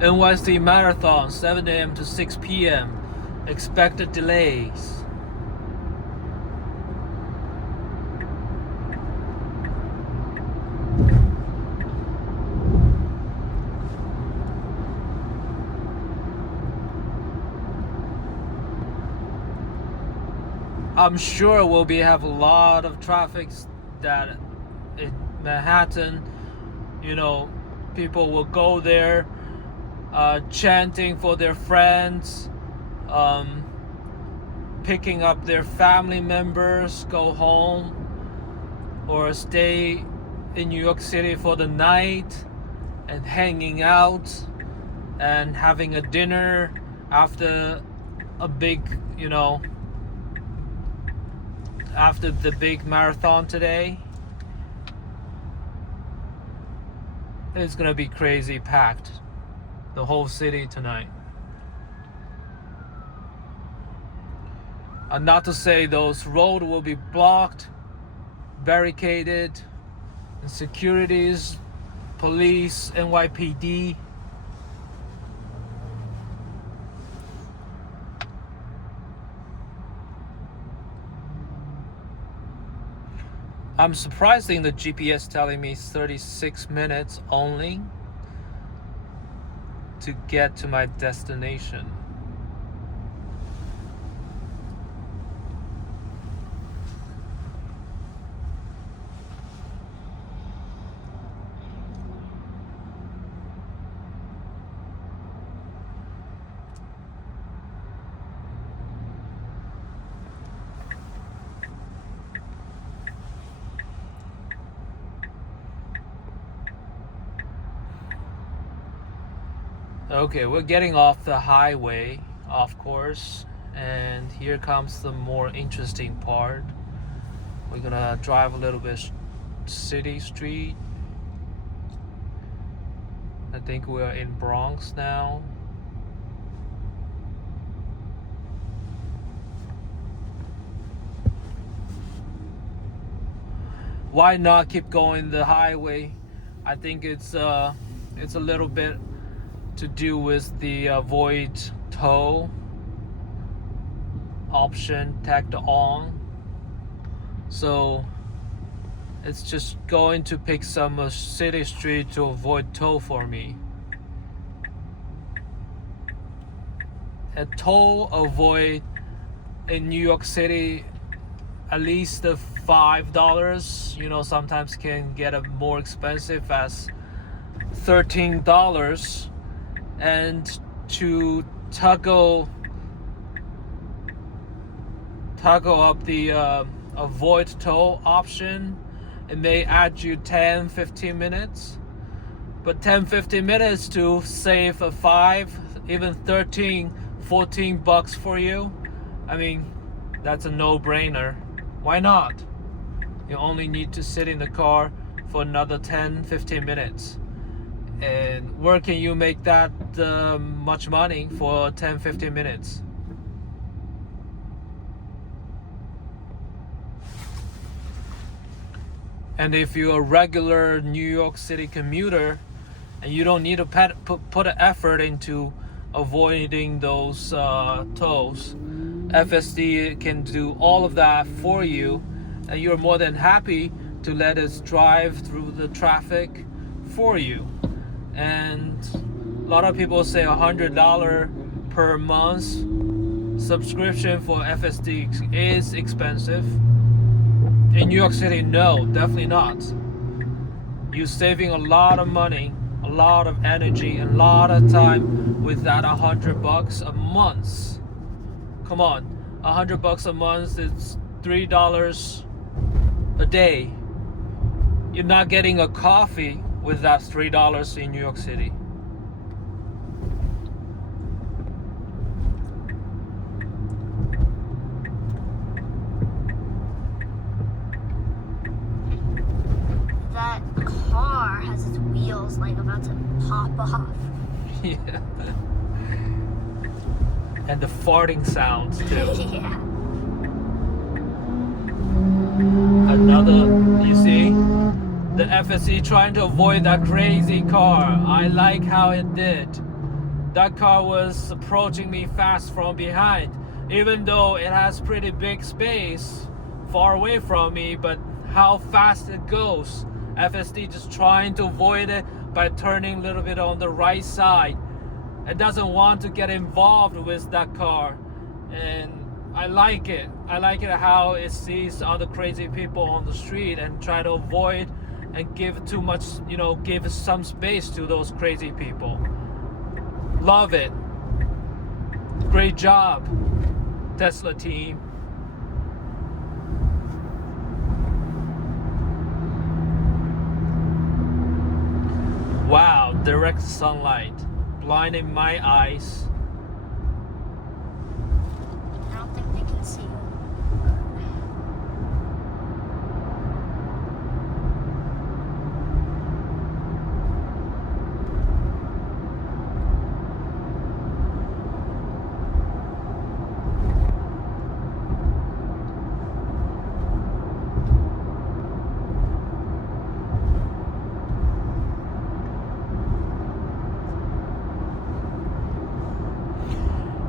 NYC Marathon, 7 a.m. to 6 p.m. Expected delays. I'm sure we'll have a lot of traffic that in Manhattan, people will go there chanting for their friends, picking up their family members, go home, or stay in New York City for the night and hanging out and having a dinner after a big, after the big marathon today. It's gonna be crazy packed, the whole city tonight. And not to say those roads will be blocked, barricaded, and securities, police, NYPD. I'm surprised in the GPS telling me 36 minutes only to get to my destination. Okay, we're getting off the highway, of course, and here comes the more interesting part. We're gonna drive a little bit city street. I think we're in Bronx now. Why not keep going the highway? I think it's a little bit to do with the avoid toll option tagged on, so it's just going to pick some city street to avoid toll for me. A toll avoid in New York City at least the $5. You know, sometimes can get a more expensive as $13. And to toggle up the avoid toll option, it may add you 10-15 minutes. But 10-15 minutes to save a $5, even $13-14 for you, I mean, that's a no-brainer. Why not? You only need to sit in the car for another 10-15 minutes. And where can you make that much money for 10-15 minutes? And if you're a regular New York City commuter and you don't need to put an effort into avoiding those tolls, FSD can do all of that for you, and you're more than happy to let us drive through the traffic for you. And a lot of people say $100 per month subscription for FSD is expensive. In New York City, no, definitely not. You're saving a lot of money, a lot of energy, a lot of time with that $100 a month. Come on, $100 a month is $3 a day. You're not getting a coffee with that $3 in New York City. That car has its wheels like about to pop off. Yeah. And the farting sounds too. Yeah. Another, you see, the FSC trying to avoid that crazy car. I like how it did. That car was approaching me fast from behind, even though it has pretty big space far away from me, but how fast it goes. FSD just trying to avoid it by turning a little bit on the right side. It doesn't want to get involved with that car, and I like it. I like it how it sees other crazy people on the street and try to avoid and give too much, you know, give some space to those crazy people. Love it. Great job, Tesla team. Wow, direct sunlight, blinding my eyes. I don't think they can see you.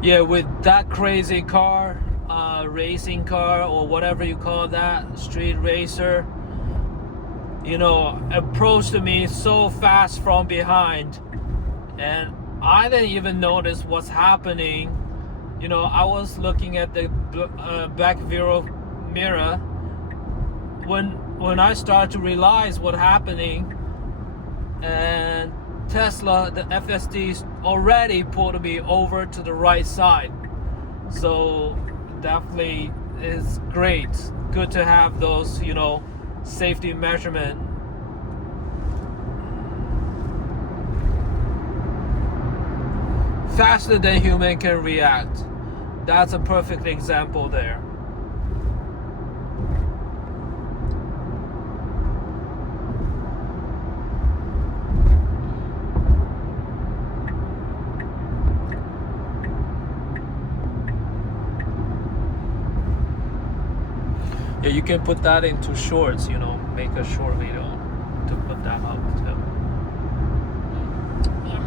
Yeah, with that crazy car, racing car or whatever you call that, street racer, you know, approached me so fast from behind, and I didn't even notice what's happening. You know, I was looking at the back view mirror when I started to realize what's happening, and Tesla, the FSD, already pulled me over to the right side. So definitely is great. Good to have those, you know, safety measurement. Faster than human can react. That's a perfect example there. Yeah, you can put that into shorts, you know, make a short video to put that up too. Yeah.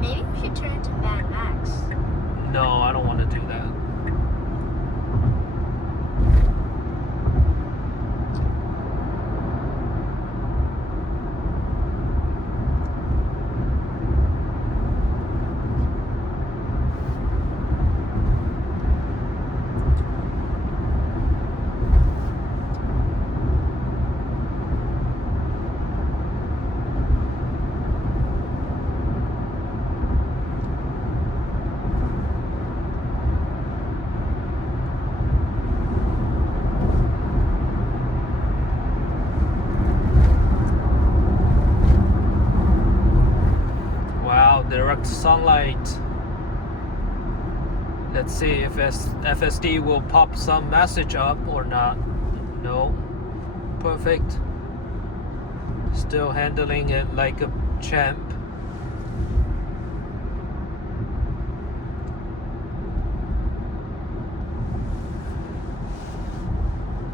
Maybe we should turn it to Mad Max. No, I don't want to do that. got sunlight. Let's see if FSD will pop some message up or not. No. Perfect. Still handling it like a champ.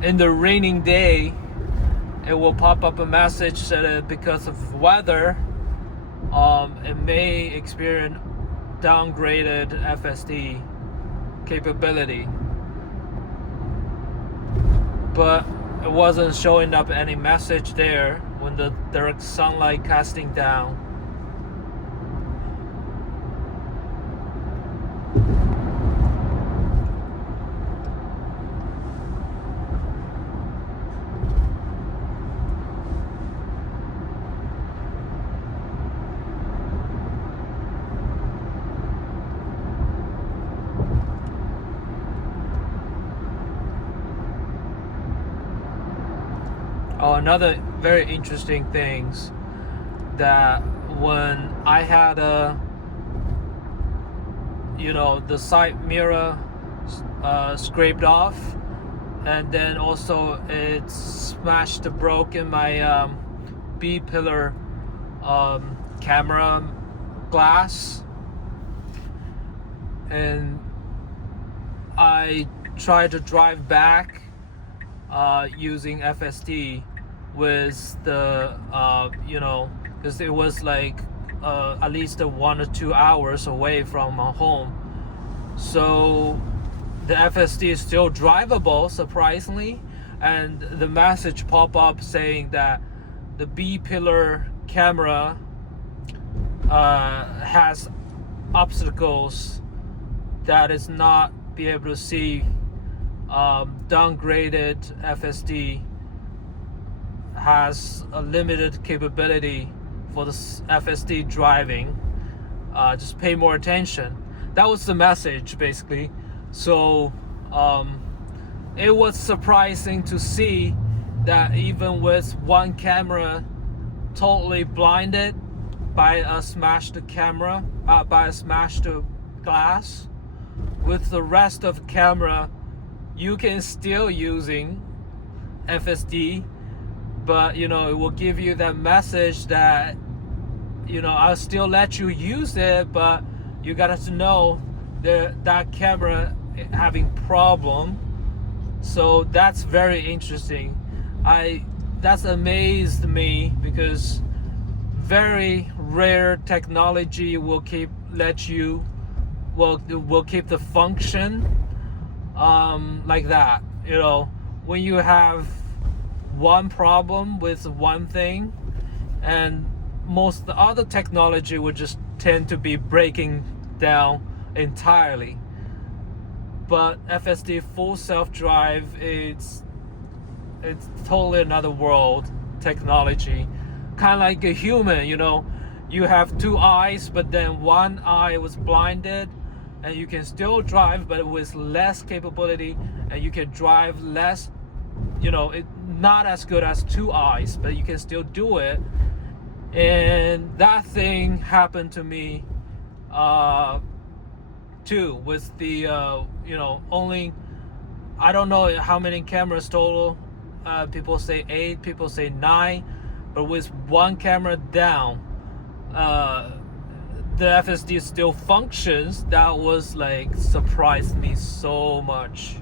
In the raining day, it will pop up a message that because of weather, it may experience downgraded FSD capability, but it wasn't showing up any message there when the direct sunlight casting down. Oh, another very interesting things that when I had the side mirror scraped off, and then also it smashed broken my B pillar camera glass, and I tried to drive back using FSD with the because it was like at least 1 or 2 hours away from home, so the FSD is still drivable surprisingly, and the message pop up saying that the B pillar camera has obstacles that is not be able to see. Downgraded FSD has a limited capability for the FSD driving. Just pay more attention. That was the message basically. So it was surprising to see that even with one camera totally blinded by a smashed camera, by a smashed glass, with the rest of the camera you can still using FSD, but it will give you that message that I'll still let you use it, but you got to know that camera having problem. So that's very interesting. That's amazed me, because very rare technology will keep the function like that. When you have one problem with one thing, and most of the other technology would just tend to be breaking down entirely. But FSD full self-drive, it's totally another world technology, kind of like a human. You have two eyes, but then one eye was blinded, and you can still drive, but with less capability, and you can drive less, it not as good as two eyes, but you can still do it. And that thing happened to me too, with the only, I don't know how many cameras total. People say 8, people say 9, but with one camera down, the FSD still functions. That was like surprised me so much.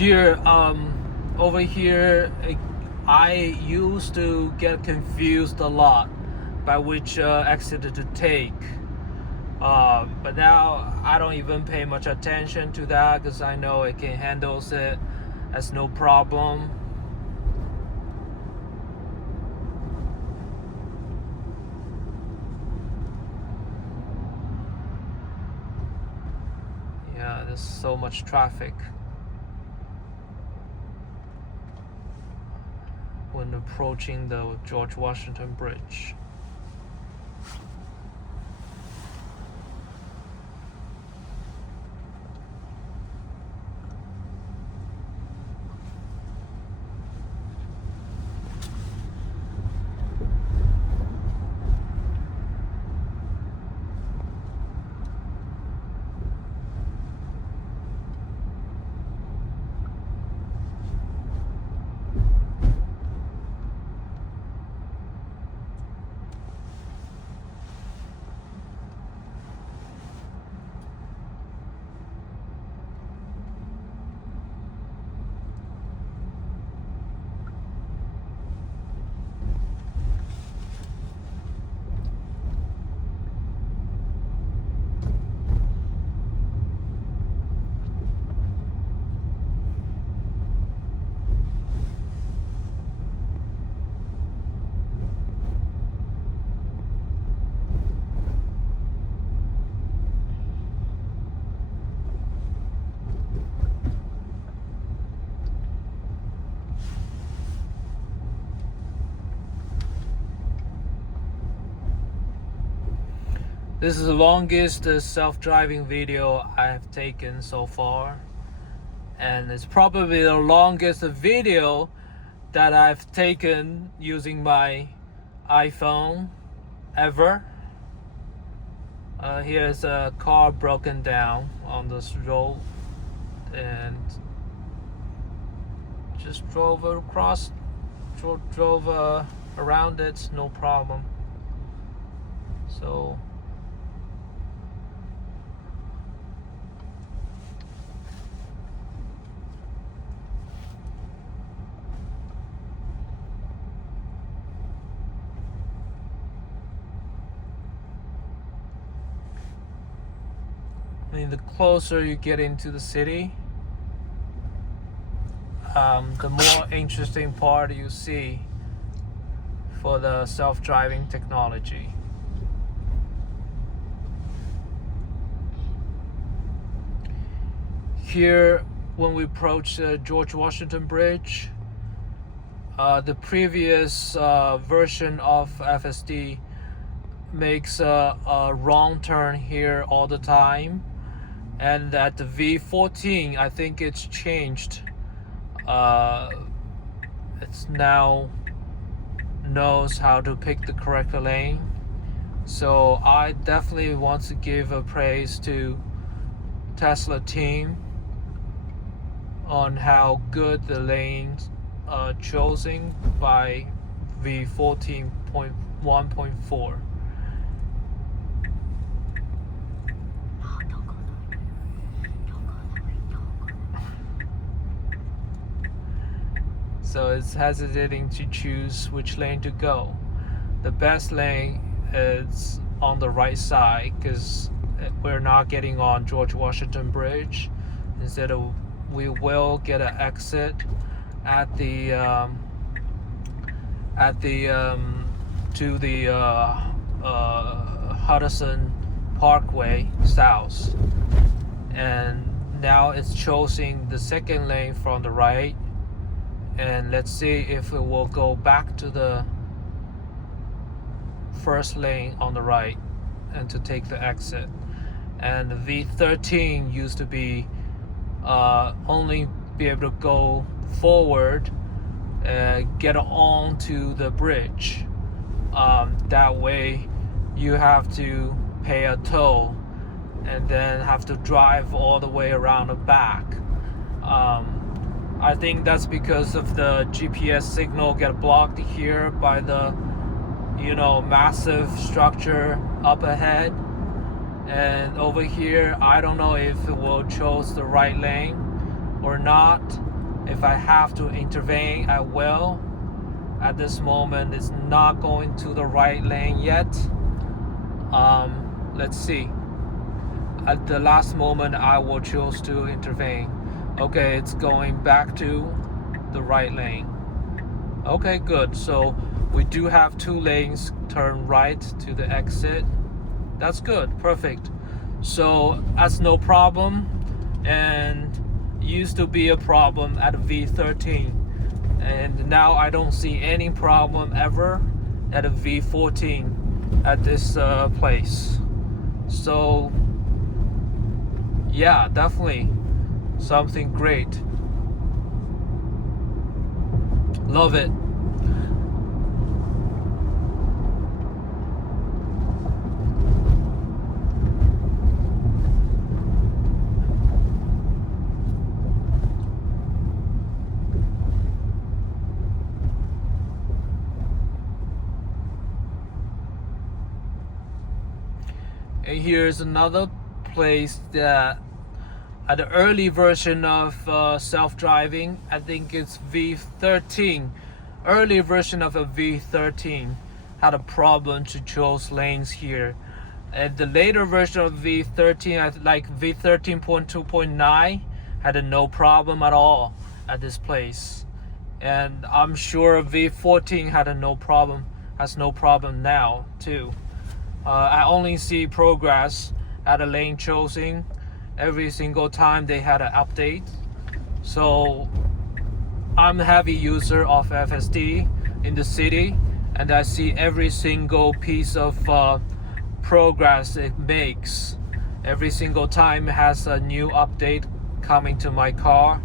here over here I used to get confused a lot by which exit to take, but now I don't even pay much attention to that because I know it can handle it as no problem. Yeah, there's so much traffic when approaching the George Washington Bridge. This is the longest self-driving video I have taken so far, and it's probably the longest video that I've taken using my iPhone ever. Here's a car broken down on this road and just drove across, drove around it, no problem. So I mean, the closer you get into the city, the more interesting part you see for the self-driving technology. Here, when we approach the George Washington Bridge, the previous version of FSD makes a wrong turn here all the time. And at the V14, I think it's changed. It's now knows how to pick the correct lane. So I definitely want to give a praise to Tesla team on how good the lanes are chosen by V14.1.4. So it's hesitating to choose which lane to go. The best lane is on the right side because we're not getting on George Washington Bridge. Instead of, we will get an exit at the to the Hudson Parkway South, and now it's choosing the second lane from the right. And let's see if it will go back to the first lane on the right and to take the exit. And the V13 used to be only be able to go forward, get on to the bridge. That way you have to pay a toll and then have to drive all the way around the back. I think that's because of the GPS signal get blocked here by the, massive structure up ahead. And over here, I don't know if it will choose the right lane or not. If I have to intervene, I will. At this moment, it's not going to the right lane yet. Let's see. At the last moment, I will choose to intervene. Okay, it's going back to the right lane. Okay, good. So we do have 2 lanes, turn right to the exit. That's good, perfect. So that's no problem, and used to be a problem at V13, and now I don't see any problem ever at a V14 at this place. So yeah, definitely something great. Love it. And here's another place that at the early version of self-driving, I think it's V13, early version of a V13 had a problem to choose lanes here. And the later version of V13, like V13.2.9, had no problem at all at this place. And I'm sure V14 had has no problem now too. I only see progress at a lane choosing every single time they had an update. So I'm a heavy user of FSD in the city, and I see every single piece of progress it makes. Every single time it has a new update coming to my car,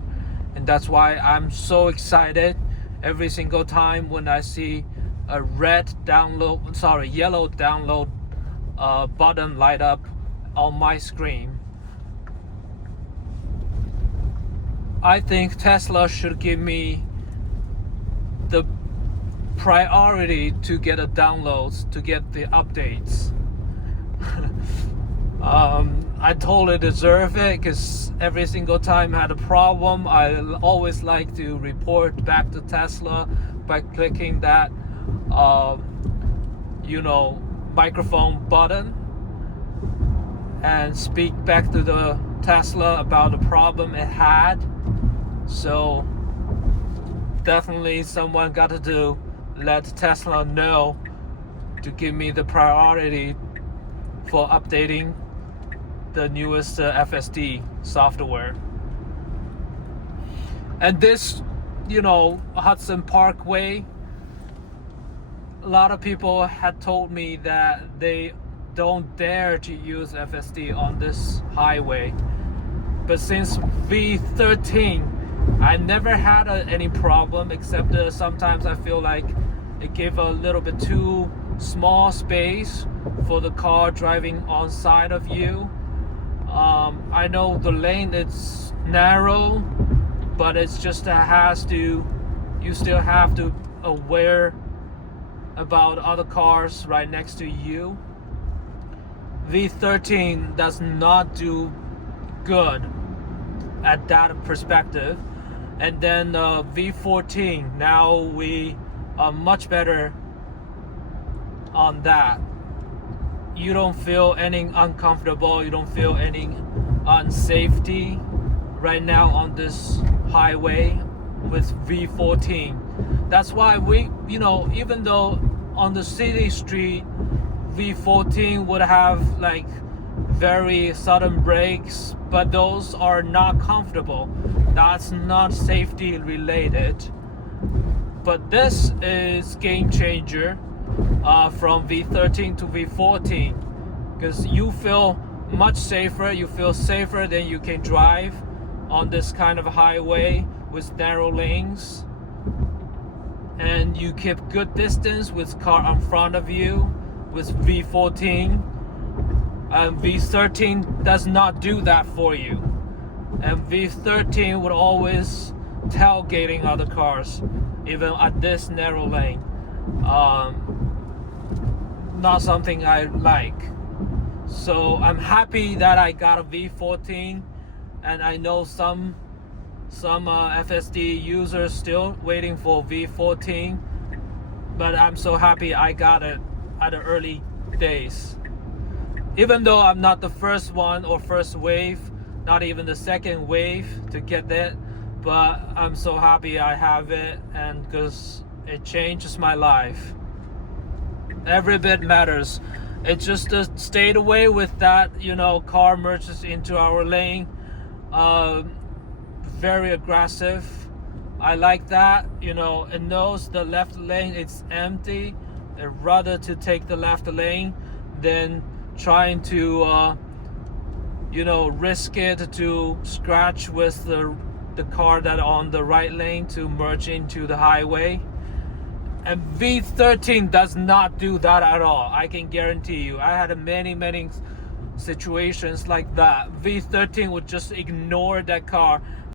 and that's why I'm so excited every single time when I see a yellow download button light up on my screen. I think Tesla should give me the priority to get the downloads, to get the updates. I totally deserve it, because every single time I had a problem, I always like to report back to Tesla by clicking that microphone button and speak back to the Tesla about the problem it had. So definitely someone got to let Tesla know to give me the priority for updating the newest FSD software. And this, Hudson Parkway, a lot of people had told me that they don't dare to use FSD on this highway. But since V13, I never had any problem, except sometimes I feel like it gave a little bit too small space for the car driving on side of you. I know the lane is narrow, but it's just you still have to aware about other cars right next to you. V13 does not do good at that perspective. And then V14, now we are much better on that. You don't feel any uncomfortable, you don't feel any unsafety right now on this highway with V14. That's why we, even though on the city street, V14 would have like very sudden brakes, but those are not comfortable. That's not safety related. But this is game changer from V13 to V14, because you feel much safer. You feel safer than you can drive on this kind of highway with narrow lanes, and you keep good distance with car in front of you with V14. And V13 does not do that for you. And V13 would always tailgating other cars, even at this narrow lane. Not something I like. So I'm happy that I got a V14, and I know some some FSD users still waiting for V14, but I'm so happy I got it at the early days. Even though I'm not the first one or first wave, not even the second wave to get that, but I'm so happy I have it, and because it changes my life. Every bit matters. It just stayed away with that, car merges into our lane. Very aggressive. I like that, it knows the left lane is empty. I'd rather to take the left lane than trying to, risk it to scratch with the car that on the right lane to merge into the highway. And V13 does not do that at all. I can guarantee you. I had many situations like that. V13 would just ignore that car